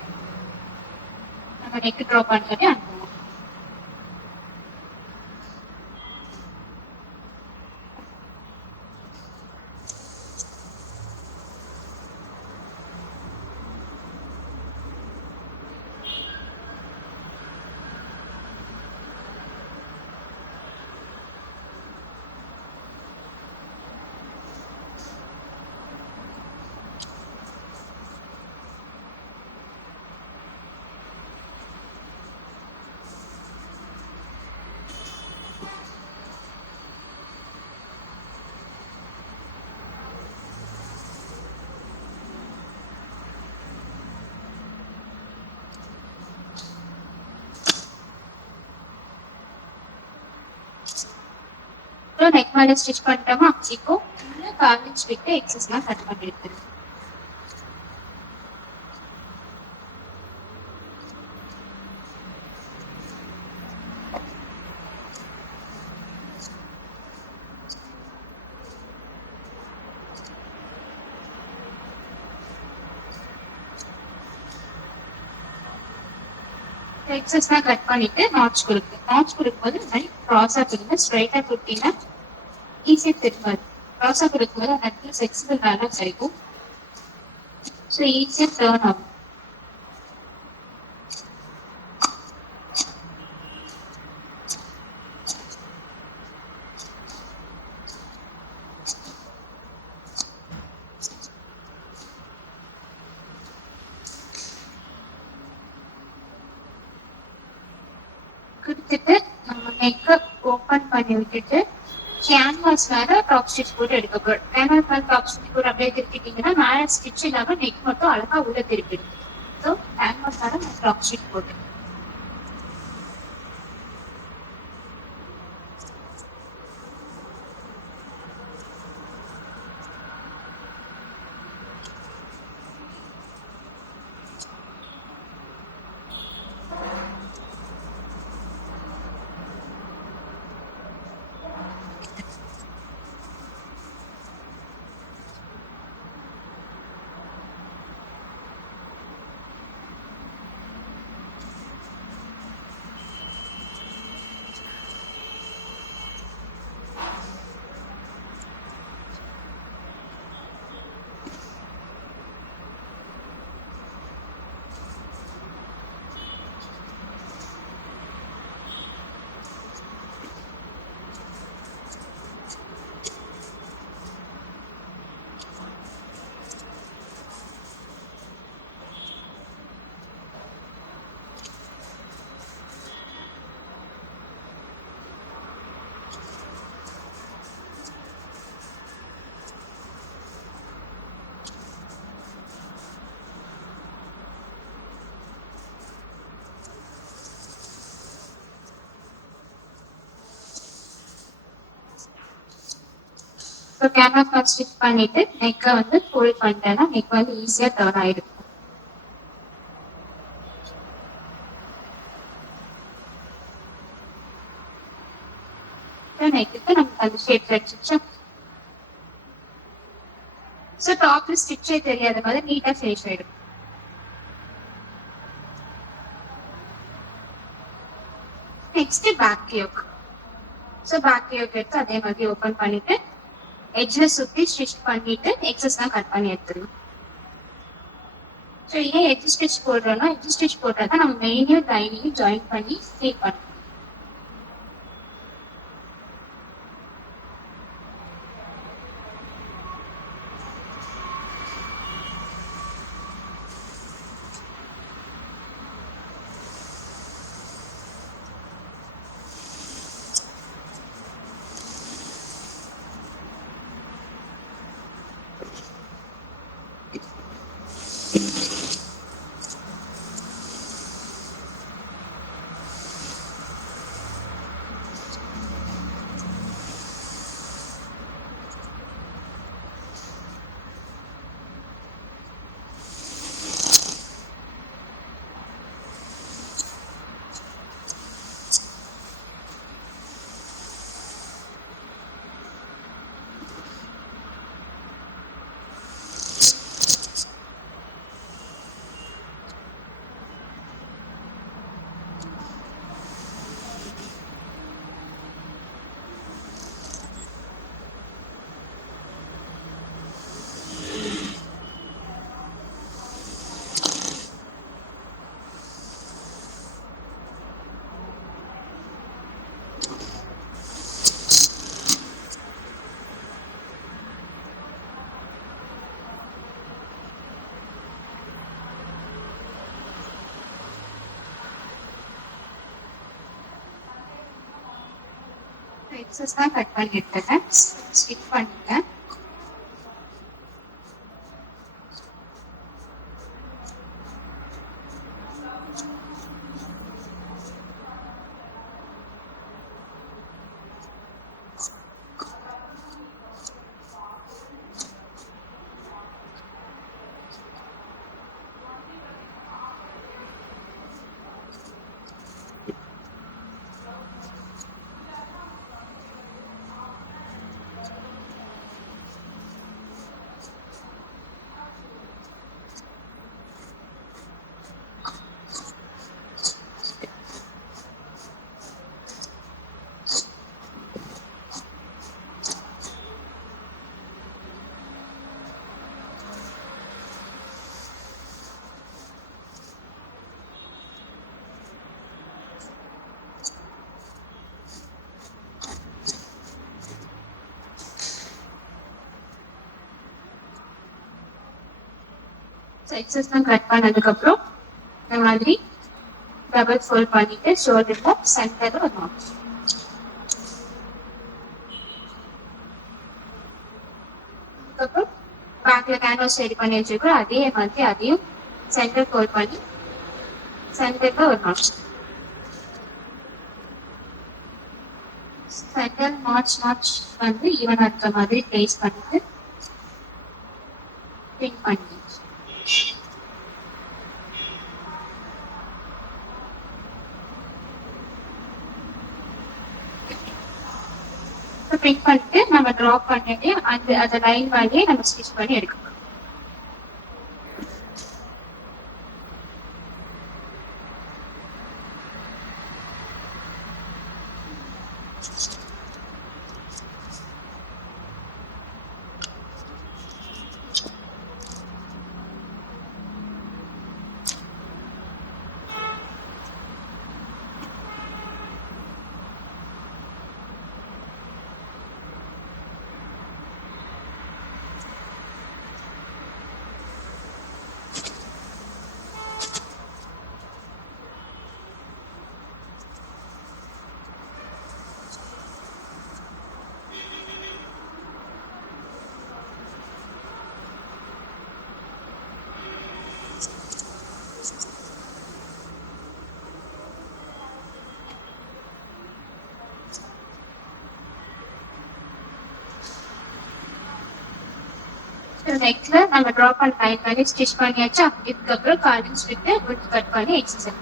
நம்ம நெக் ட்ரா பண்ணி அனுப்புவோம். நெக் மேலே ஸ்டிச் பண்ணிட்டோமா, இப்போ கால் இன்ச் விட்டு எக்ஸஸ்லாம் கட் பண்ணி எடுத்துருங்க. எக்ஸஸ்லாம் கட் பண்ணிட்டு நாட்ச் கொடுக்கு. நாட்ச் கொடுக்கும்போது இந்த மாதிரி க்ராஸா கொடுங்க. ஸ்ட்ரைட்டா கொடுத்தீங்கன்னா ஈஸியா திரும்பாது. க்ராஸா கொடுக்கும்போது அந்த இடத்துல ஃபிளெக்சிபிள் வேலை கிடைக்கும். ஸோ ஈஸியா டேர்ன் ஆகும். கொடுத்துட்டு நம்ம நெக்கை ஓப்பன் பண்ணி விட்டுட்டு கேன்வாஸ் மேல டாப் ஸ்டிச் போட்டு எடுக்க போறோம். கேன்வாஸ் மேல டாப் ஸ்டிச் போட்டு அப்படியே திருப்பிட்டீங்கன்னா மேல ஸ்டிச் இல்லாம நெக் மட்டும் அழகா உள்ள திருப்பிடும். ஸோ கேன்வாஸ் மேல டாப் ஸ்டிச் போட்டு ஸோ கேன்வாஸ் கிளாத் ஸ்டிச் பண்ணிட்டு நெக்கை வந்து ஃபோல்ட் பண்ணிட்டேன்னா நெக் வந்து ஈஸியாக டர்ன் ஆயிடும். நெக்குக்கு நமக்கு அந்த ஷேப் கிடைச்சிச்சு. ஸோ டாப்ல ஸ்டிச்சே தெரியாத மாதிரி நீட்டாக ஃபினிஷ் ஆயிடும். Next back yoke. So back yoke எடுத்து அதே மாதிரி ஓப்பன் பண்ணிட்டு எட்ஜ்ல சுத்தி ஸ்டிச் பண்ணிட்டு எக்ஸஸ் தான் கட் பண்ணி எடுத்துடணும். ஸோ ஏன் எட்ஜ் ஸ்டிச் போடுறோம்னா எட்ஜ் ஸ்டிச் போட்டா தான் நம்ம மெயினையும் லைனையும் ஜாயின் பண்ணி ஸ்டீச் பண்ணணும். எக்ஸஸ் தான் கட் பண்ணி எடுத்துட்டேன். ஸ்டிச் பண்ணிட்டேன். எக்ஸஸ் தான் கட் பண்ணதுக்கு அப்புறம் இந்த மாதிரி டபுள் ஃபோல்ட் பண்ணிட்டு ஷோல்டர்ல சென்டர்ல ஒரு நாட். அதுக்கப்புறம் பேக்ல கேன்வாஸ் ரெடி பண்ணி வச்சிருக்கோம். அதே மாதிரி அதையும் சென்டர் ஃபோல்ட் பண்ணி சென்டர்ல ஒரு நாட். சென்டர் நாட்ச் வந்து ஈவனா இருக்கிற மாதிரி பிளேஸ் பண்ணிட்டு பின் பண்ணி பிரிண்ட் பண்ணிட்டு நம்ம ட்ராப் பண்ணிட்டு அந்த லைன் மாதிரியே நம்ம ஸ்டிச் பண்ணி எடுக்கணும். நெக்ல நம்ம ட்ரா பண்ண லைன் பண்ணி ஸ்டிச் பண்ணியாச்சா. இதுக்கப்புறம் காலிங் ஸ்ட்ரிப்ட் விட்டு கட் பண்ணி எக்ஸசைஸ்.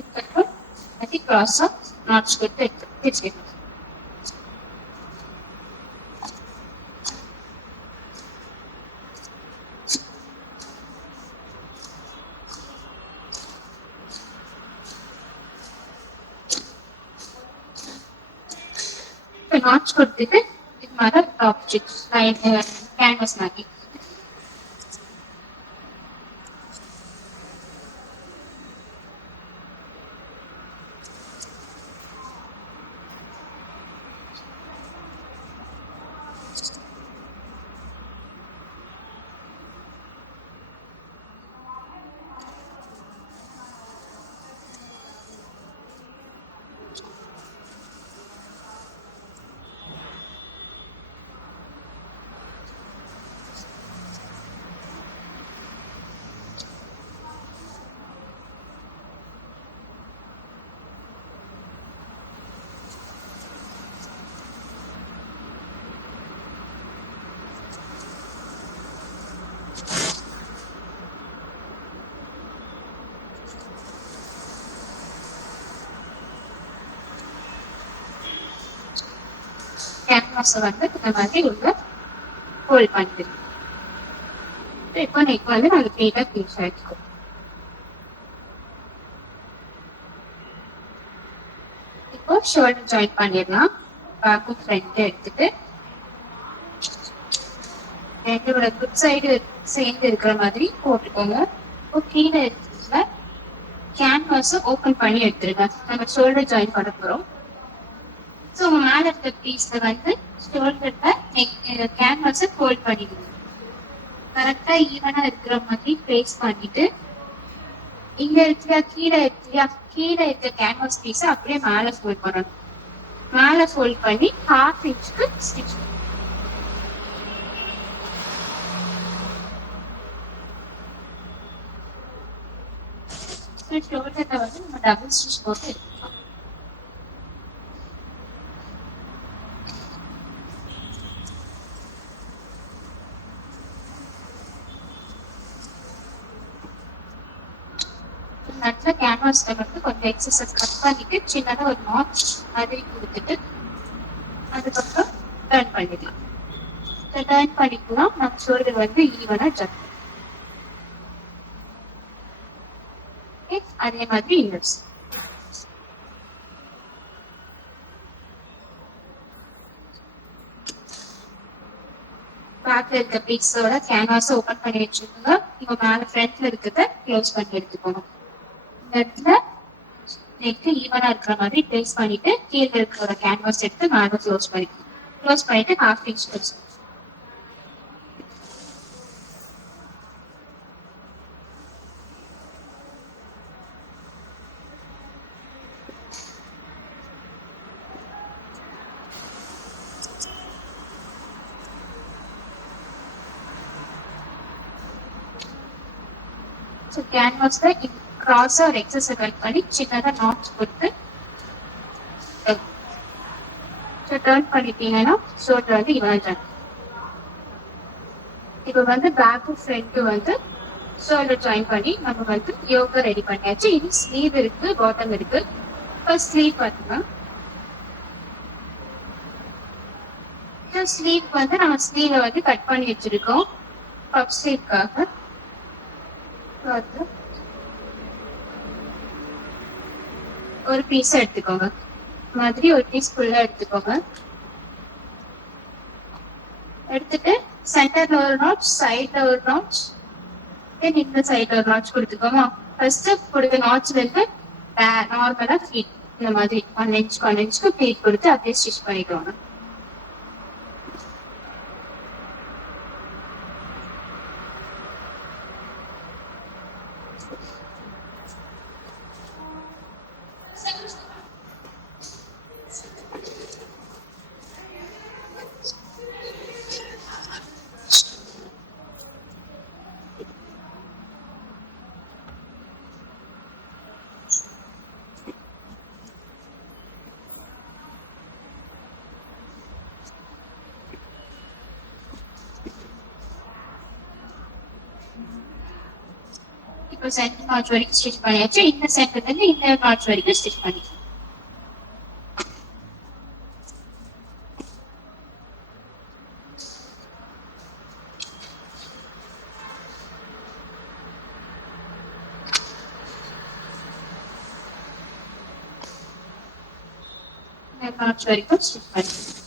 இதுக்கப்புறம் அது கிராஸா நாட்ச் கொடுத்து தைச்சிக்கணும். நாட்ச் கொடுத்துட்டு இது மாதிரி ஆப்ஜெக்ட் கேன்வாஸ் மாட்டி கேன்வாஸை வந்து இந்த மாதிரி உள்ள ஹோல்ட் பண்ணிடுது. இப்போ நெக் வந்து நாங்கள் நீட்டாக ஃபினிஷ் ஆகிருக்கோம். இப்போ ஷோல்டர் ஜாயின் பண்ணிடலாம். பேக்கும் ஃப்ரண்ட் எடுத்துட்டு ரெண்டோட குட் சைடு சேர்ந்து இருக்கிற மாதிரி போட்டுக்கோங்க. இப்போ கீழே எடுத்துல கேன்வாஸை ஓப்பன் பண்ணி எடுத்துருங்க. நம்ம ஷோல்டர் ஜாயின் பண்ண போகிறோம். ஸோ மேலே இருக்க பீஸ்ல வந்து ஷோல்டர்ல கேன்வாஸை ஃபோல்ட் பண்ணிடுங்க. கரெக்டா ஈவனா இருக்கிற மாதிரி பிளேஸ் பண்ணிட்டு இங்க கீழே இருக்க கேன்வாஸ் பீஸை அப்படியே மேலே ஃபோல்ட் பண்ணணும். மேலே ஃபோல்ட் பண்ணி 1/2 இன்ச்சுக்கு ஸ்டிச். ஷோல்டர்ல வந்து நம்ம டபுள் ஸ்டிச் போட்டு எடுத்துக்கலாம். நட்ல கேன்வாஸ்ல வந்து கொஞ்சம் எக்ஸசைஸ் கட் பண்ணிட்டு சின்னதா ஒரு நாட்ச் மாதிரி கொடுத்துட்டு அதுக்கப்புறம் டர்ன் பண்ணிடலாம். டர்ன் பண்ணிக்கலாம். நம்ம ஷோல்டர் வந்து ஈவனா ஜட். அதே மாதிரி இன்னர்ஸ் பேக்ல இருக்க பீஸோட கேன்வாஸ் ஓபன் பண்ணி வச்சுக்கோங்க. இங்க மேல ஃப்ரண்ட்ல இருக்கிறத க்ளோஸ் பண்ணி எடுத்துக்கணும். இந்த இடத்துல நெக் ஈவனா இருக்கிற மாதிரி பிளேஸ் பண்ணிட்டு கீழே இருக்கிற கேன்வாஸ் எடுத்து மேல க்ளோஸ் பண்ணிக்கணும். க்ளோஸ் பண்ணிட்டு 1/2 இன்ச் வச்சு கேன்வாஸ்ல கிராஸா ஒரு எக்ஸஸை கட் பண்ணி சின்னதா நாட்ஸ் கொடுத்து டர்ன் பண்ணிட்டீங்கன்னா ஷோல்டர் வந்து இவன் டர்ன். இப்போ வந்து பேக்கும் ஃப்ரண்ட்டு வந்து ஷோல்டர் ஜாயின் பண்ணி நம்ம வந்து யோகா ரெடி பண்ணியாச்சு. இது ஸ்லீவ் இருக்கு, பாட்டம் இருக்கு. ஃபர்ஸ்ட் ஸ்லீவ் பார்த்தோம்னா ஸ்லீவ் வந்து நம்ம ஸ்லீவை வந்து கட் பண்ணி வச்சிருக்கோம் பப் ஸ்லீவ்காக. ஒரு பீஸ் எடுத்துக்கோங்க. மாதிரி ஒரு பீஸ் ஃபுல்லா எடுத்துக்கோங்க. எடுத்துட்டு சென்டர்ல ஒரு நாட்ச், சைட்ல ஒரு நாட்ச், இந்த சைட்ல ஒரு நாட்ச் கொடுத்துக்கோமா. ஃபர்ஸ்ட் கொடுத்த நாட்ச்ல இருந்து நார்மலா ஃபீட் இந்த மாதிரி 1 இன்ச்சுக்கு ஃபீட் கொடுத்து அப்படியே ஸ்டிச் பண்ணிக்கோங்க. இப்போ சென்டர் நாட்ச் வரைக்கும் ஸ்டிச் பண்ணியாச்சு. இந்த சென்டர்ல இருந்து இந்த நாட்ச் வரைக்கும் ஸ்டிச் பண்ணிக்கலாம். நாட்ச் வரைக்கும் ஸ்டிச் பண்ணிக்கலாம்.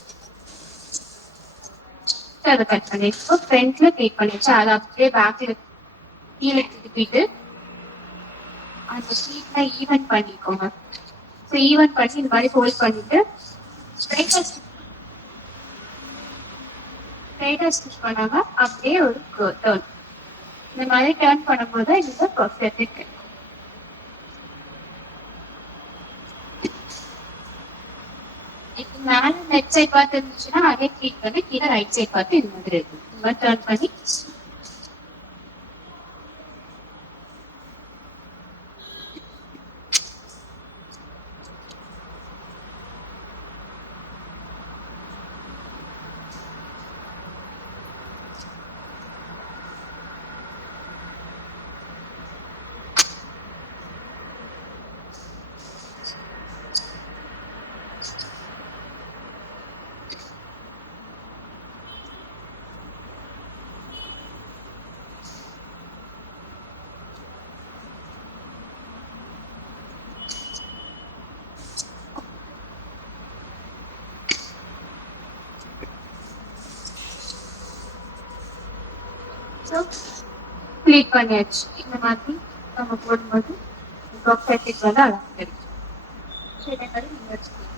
அதை கட் பண்ணிட்டு ஃப்ரண்ட்ல க்ளீன் பண்ணிடுச்சு. அதை அப்படியே பேக்ல கீழே திருப்பிட்டு அந்த ஷீட்ல ஈவன் பண்ணிக்கோங்க. ஸோ ஈவன் பண்ணி இந்த மாதிரி ஹோல்ட் பண்ணிட்டு ஸ்ட்ரைட்டா ஸ்டிச் பண்ணாம அப்படியே ஒரு டர்ன். இந்த மாதிரி டர்ன் பண்ணும்போது இது பர்ஃபெக்ட் இருக்கு. இப்போ மேல லெஃப்ட் சைட் பார்த்து இருந்துச்சுன்னா அதே க்ளீன் பண்ணி கீழே ரைட் சைட் பார்த்து இந்த மாதிரி இருக்கு. இந்த மாதிரி டர்ன் பண்ணி க்ளீன் பண்ணியாச்சு. இந்த மாதிரி நம்ம போடும்போது பர்ஃபெக்ட் வந்து அழகா கிடைக்கும். ஸோ இதே மாதிரி நீங்க வச்சுக்கலாம்.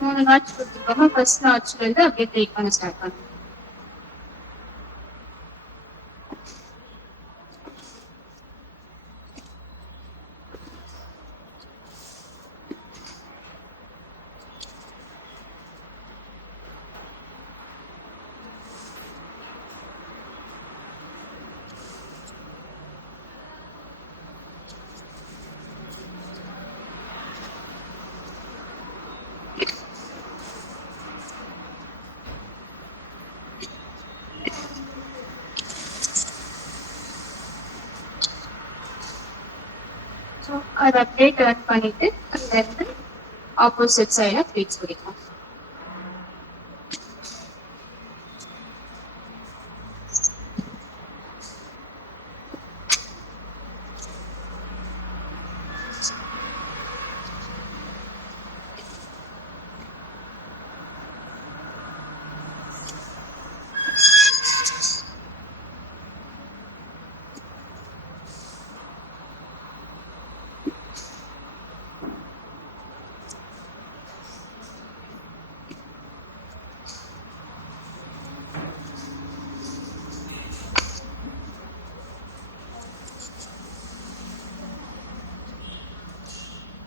மூணு நாட்ச் கொடுத்துருக்கோமா, ஃபர்ஸ்ட் நாட்ச்ல இருந்து அப்படியே ப்ளீட் பண்ண ஸ்டார்ட் பண்ணுங்க. ஸோ அதை அப்படியே டர்ன் பண்ணிட்டு அதுல இருந்து ஆப்போசிட் சைட ப்ளீட்ஸ் பிடிக்கும்.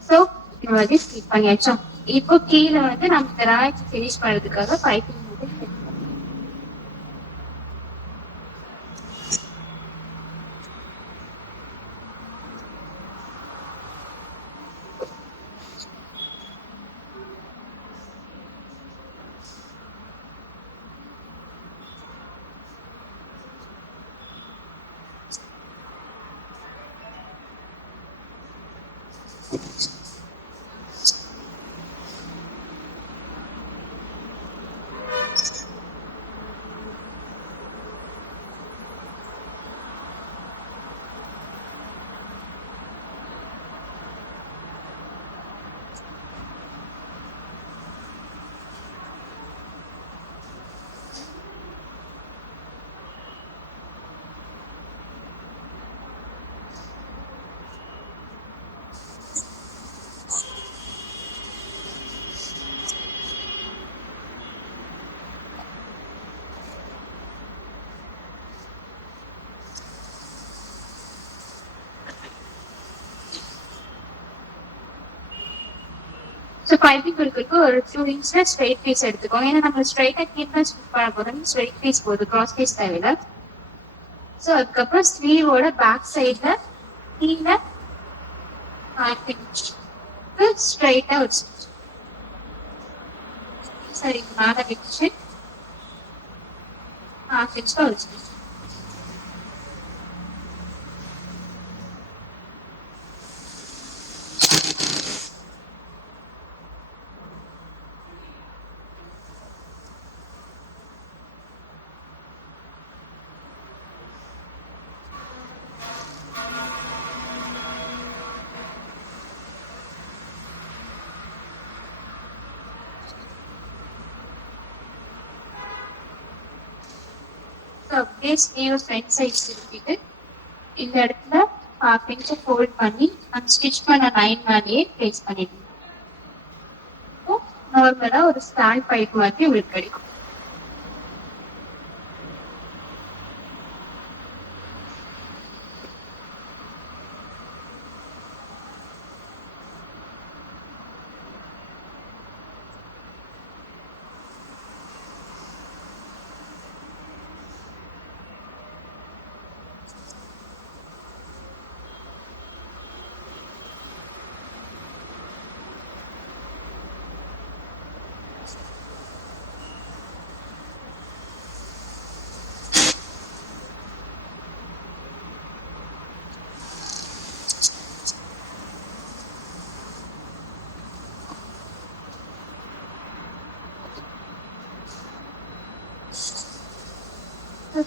ஸோ இந்த மாதிரி ஸ்டிச் பண்ணியாச்சோம். இப்போ கீழே வந்து நம்ம ராய்ச்சி ஃபினிஷ் பண்ணுறதுக்காக பைப்பிங் வந்து set பண்ணணும். ஸோ பைப்பிங் கொடுக்கறதுக்கு ஒரு 2 inch ஸ்ட்ரெயிட் பீஸ் எடுத்துக்கோங்க. ஏன்னா நம்ம ஸ்ட்ரெயிட்டா கீழே ஸ்டிச் பண்ண போதும், ஸ்ட்ரெயிட் பீஸ் போதும், கிராஸ் பீஸ் தேவையில்லை. ஸோ அதுக்கப்புறம் ஸ்லீவோட பேக் சைட்ல கீழே 5 inch யோக்கு ஸ்ட்ரைட்டா வச்சு சரி மேல வச்சு ஹாஃப் இன்ச்ல வச்சு அப்படியே ஸ்லீவ் ஃப்ரண்ட் சைட் திருப்பிட்டு இந்த இடத்துல ஹாஃப் இன்ச் ஃபோல்ட் பண்ணி அந்த ஸ்டிச் பண்ண லைன் மேலேயே பிளேஸ் பண்ணிடுங்க. நார்மலா ஒரு ஸ்டாண்ட் பைப் மாதிரி உங்களுக்கு கிடைக்கும்.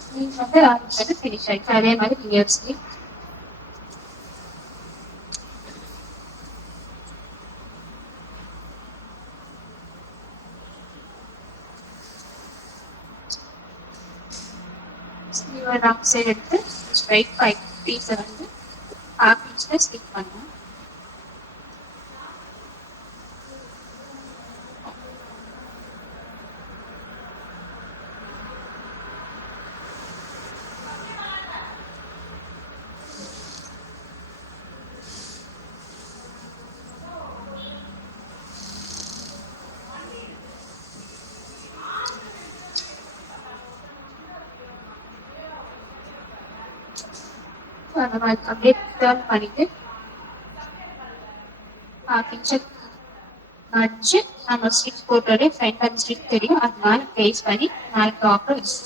ஸ்லீவ் வந்து ஆரம்பிச்சது ஃபினிஷ் ஆயிடுச்சு. அதே மாதிரி rear sleeve sleeve wrong side எடுத்து ஸ்ட்ரைட் பைப் பீஸை வந்து ஹாஃப் இன்ச்ல ஸ்டிக் பண்ணுவோம். அந்த மாதிரி அப்படியே டர்ன் பண்ணிட்டு ஹாஃப் இன்ச் மடிச்சு நம்ம ஸ்டிச் போட்டோடே ஃப்ரண்ட் அண்ட் ஸ்டிச் தெரியும். அதனால பிளேஸ் பண்ணி மேலே டாப்ல வச்சு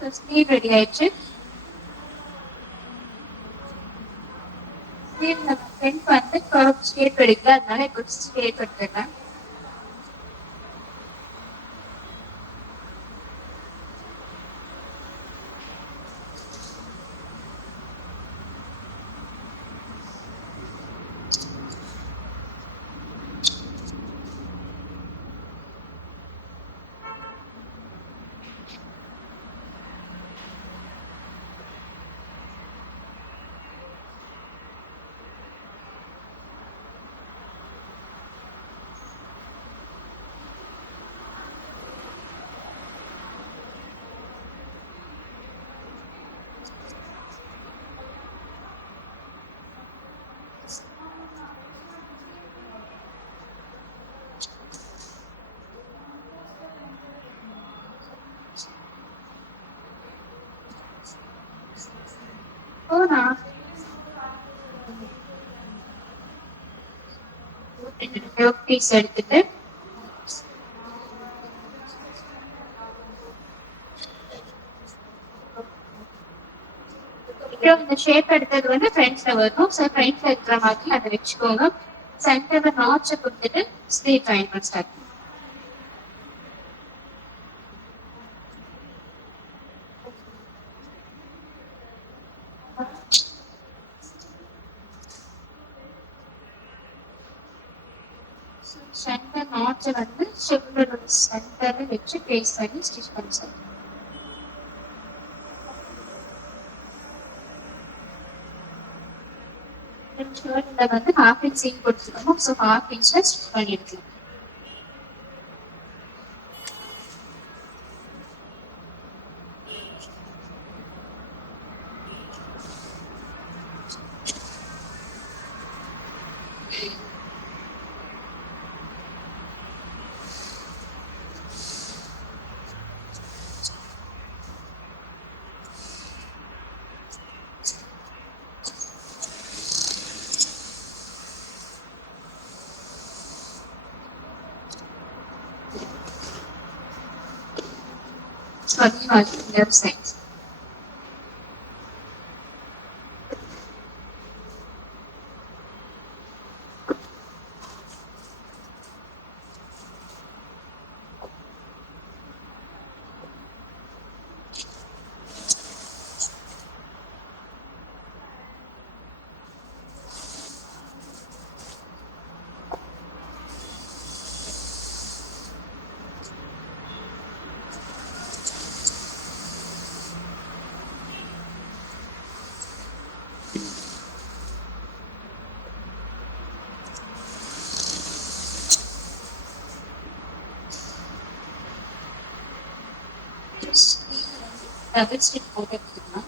ஸ்லீவ் ரெடி ஆயிடுச்சு. ஸ்லீவ் நம்ம ஃப்ரண்ட் வந்து கர்வ் ஷேப் எடுக்கல, அதனால இப்போ ஷேப் எடுத்துருக்கேன். நான் பீஸ் எடுத்துட்டு இந்த ஷேப் எடுத்தது வந்து ஃப்ரண்ட்ஸ்ல வரும். ஸோ ஃப்ரண்ட்ஸ்ல இருக்கிற மாதிரி அதை வச்சுக்கோங்க. சென்டர்ல நாட்சை கொடுத்துட்டு ஸ்லீவ் ஜாயின் பண்ண ஸ்டார்ட் பண்ணுங்க. சென்டர் நாட்ஸ் வந்து ஷோல்டரோட சென்டர்ல வச்சு பேஸ் பண்ணி ஸ்டிச் பண்ணி சார். ஷோல்டர்ல வந்து ஹாஃப் இன்ச் சீம் கொடுத்துருக்கோம். ஸோ ஹாஃப் இன்ச்ல ஸ்டிச் பண்ணிருக்கலாம். அதே மாதிரி லெஃப்ட் சைட். டபுள் ஸ்டிச் போட்டு எடுத்துக்கலாம்.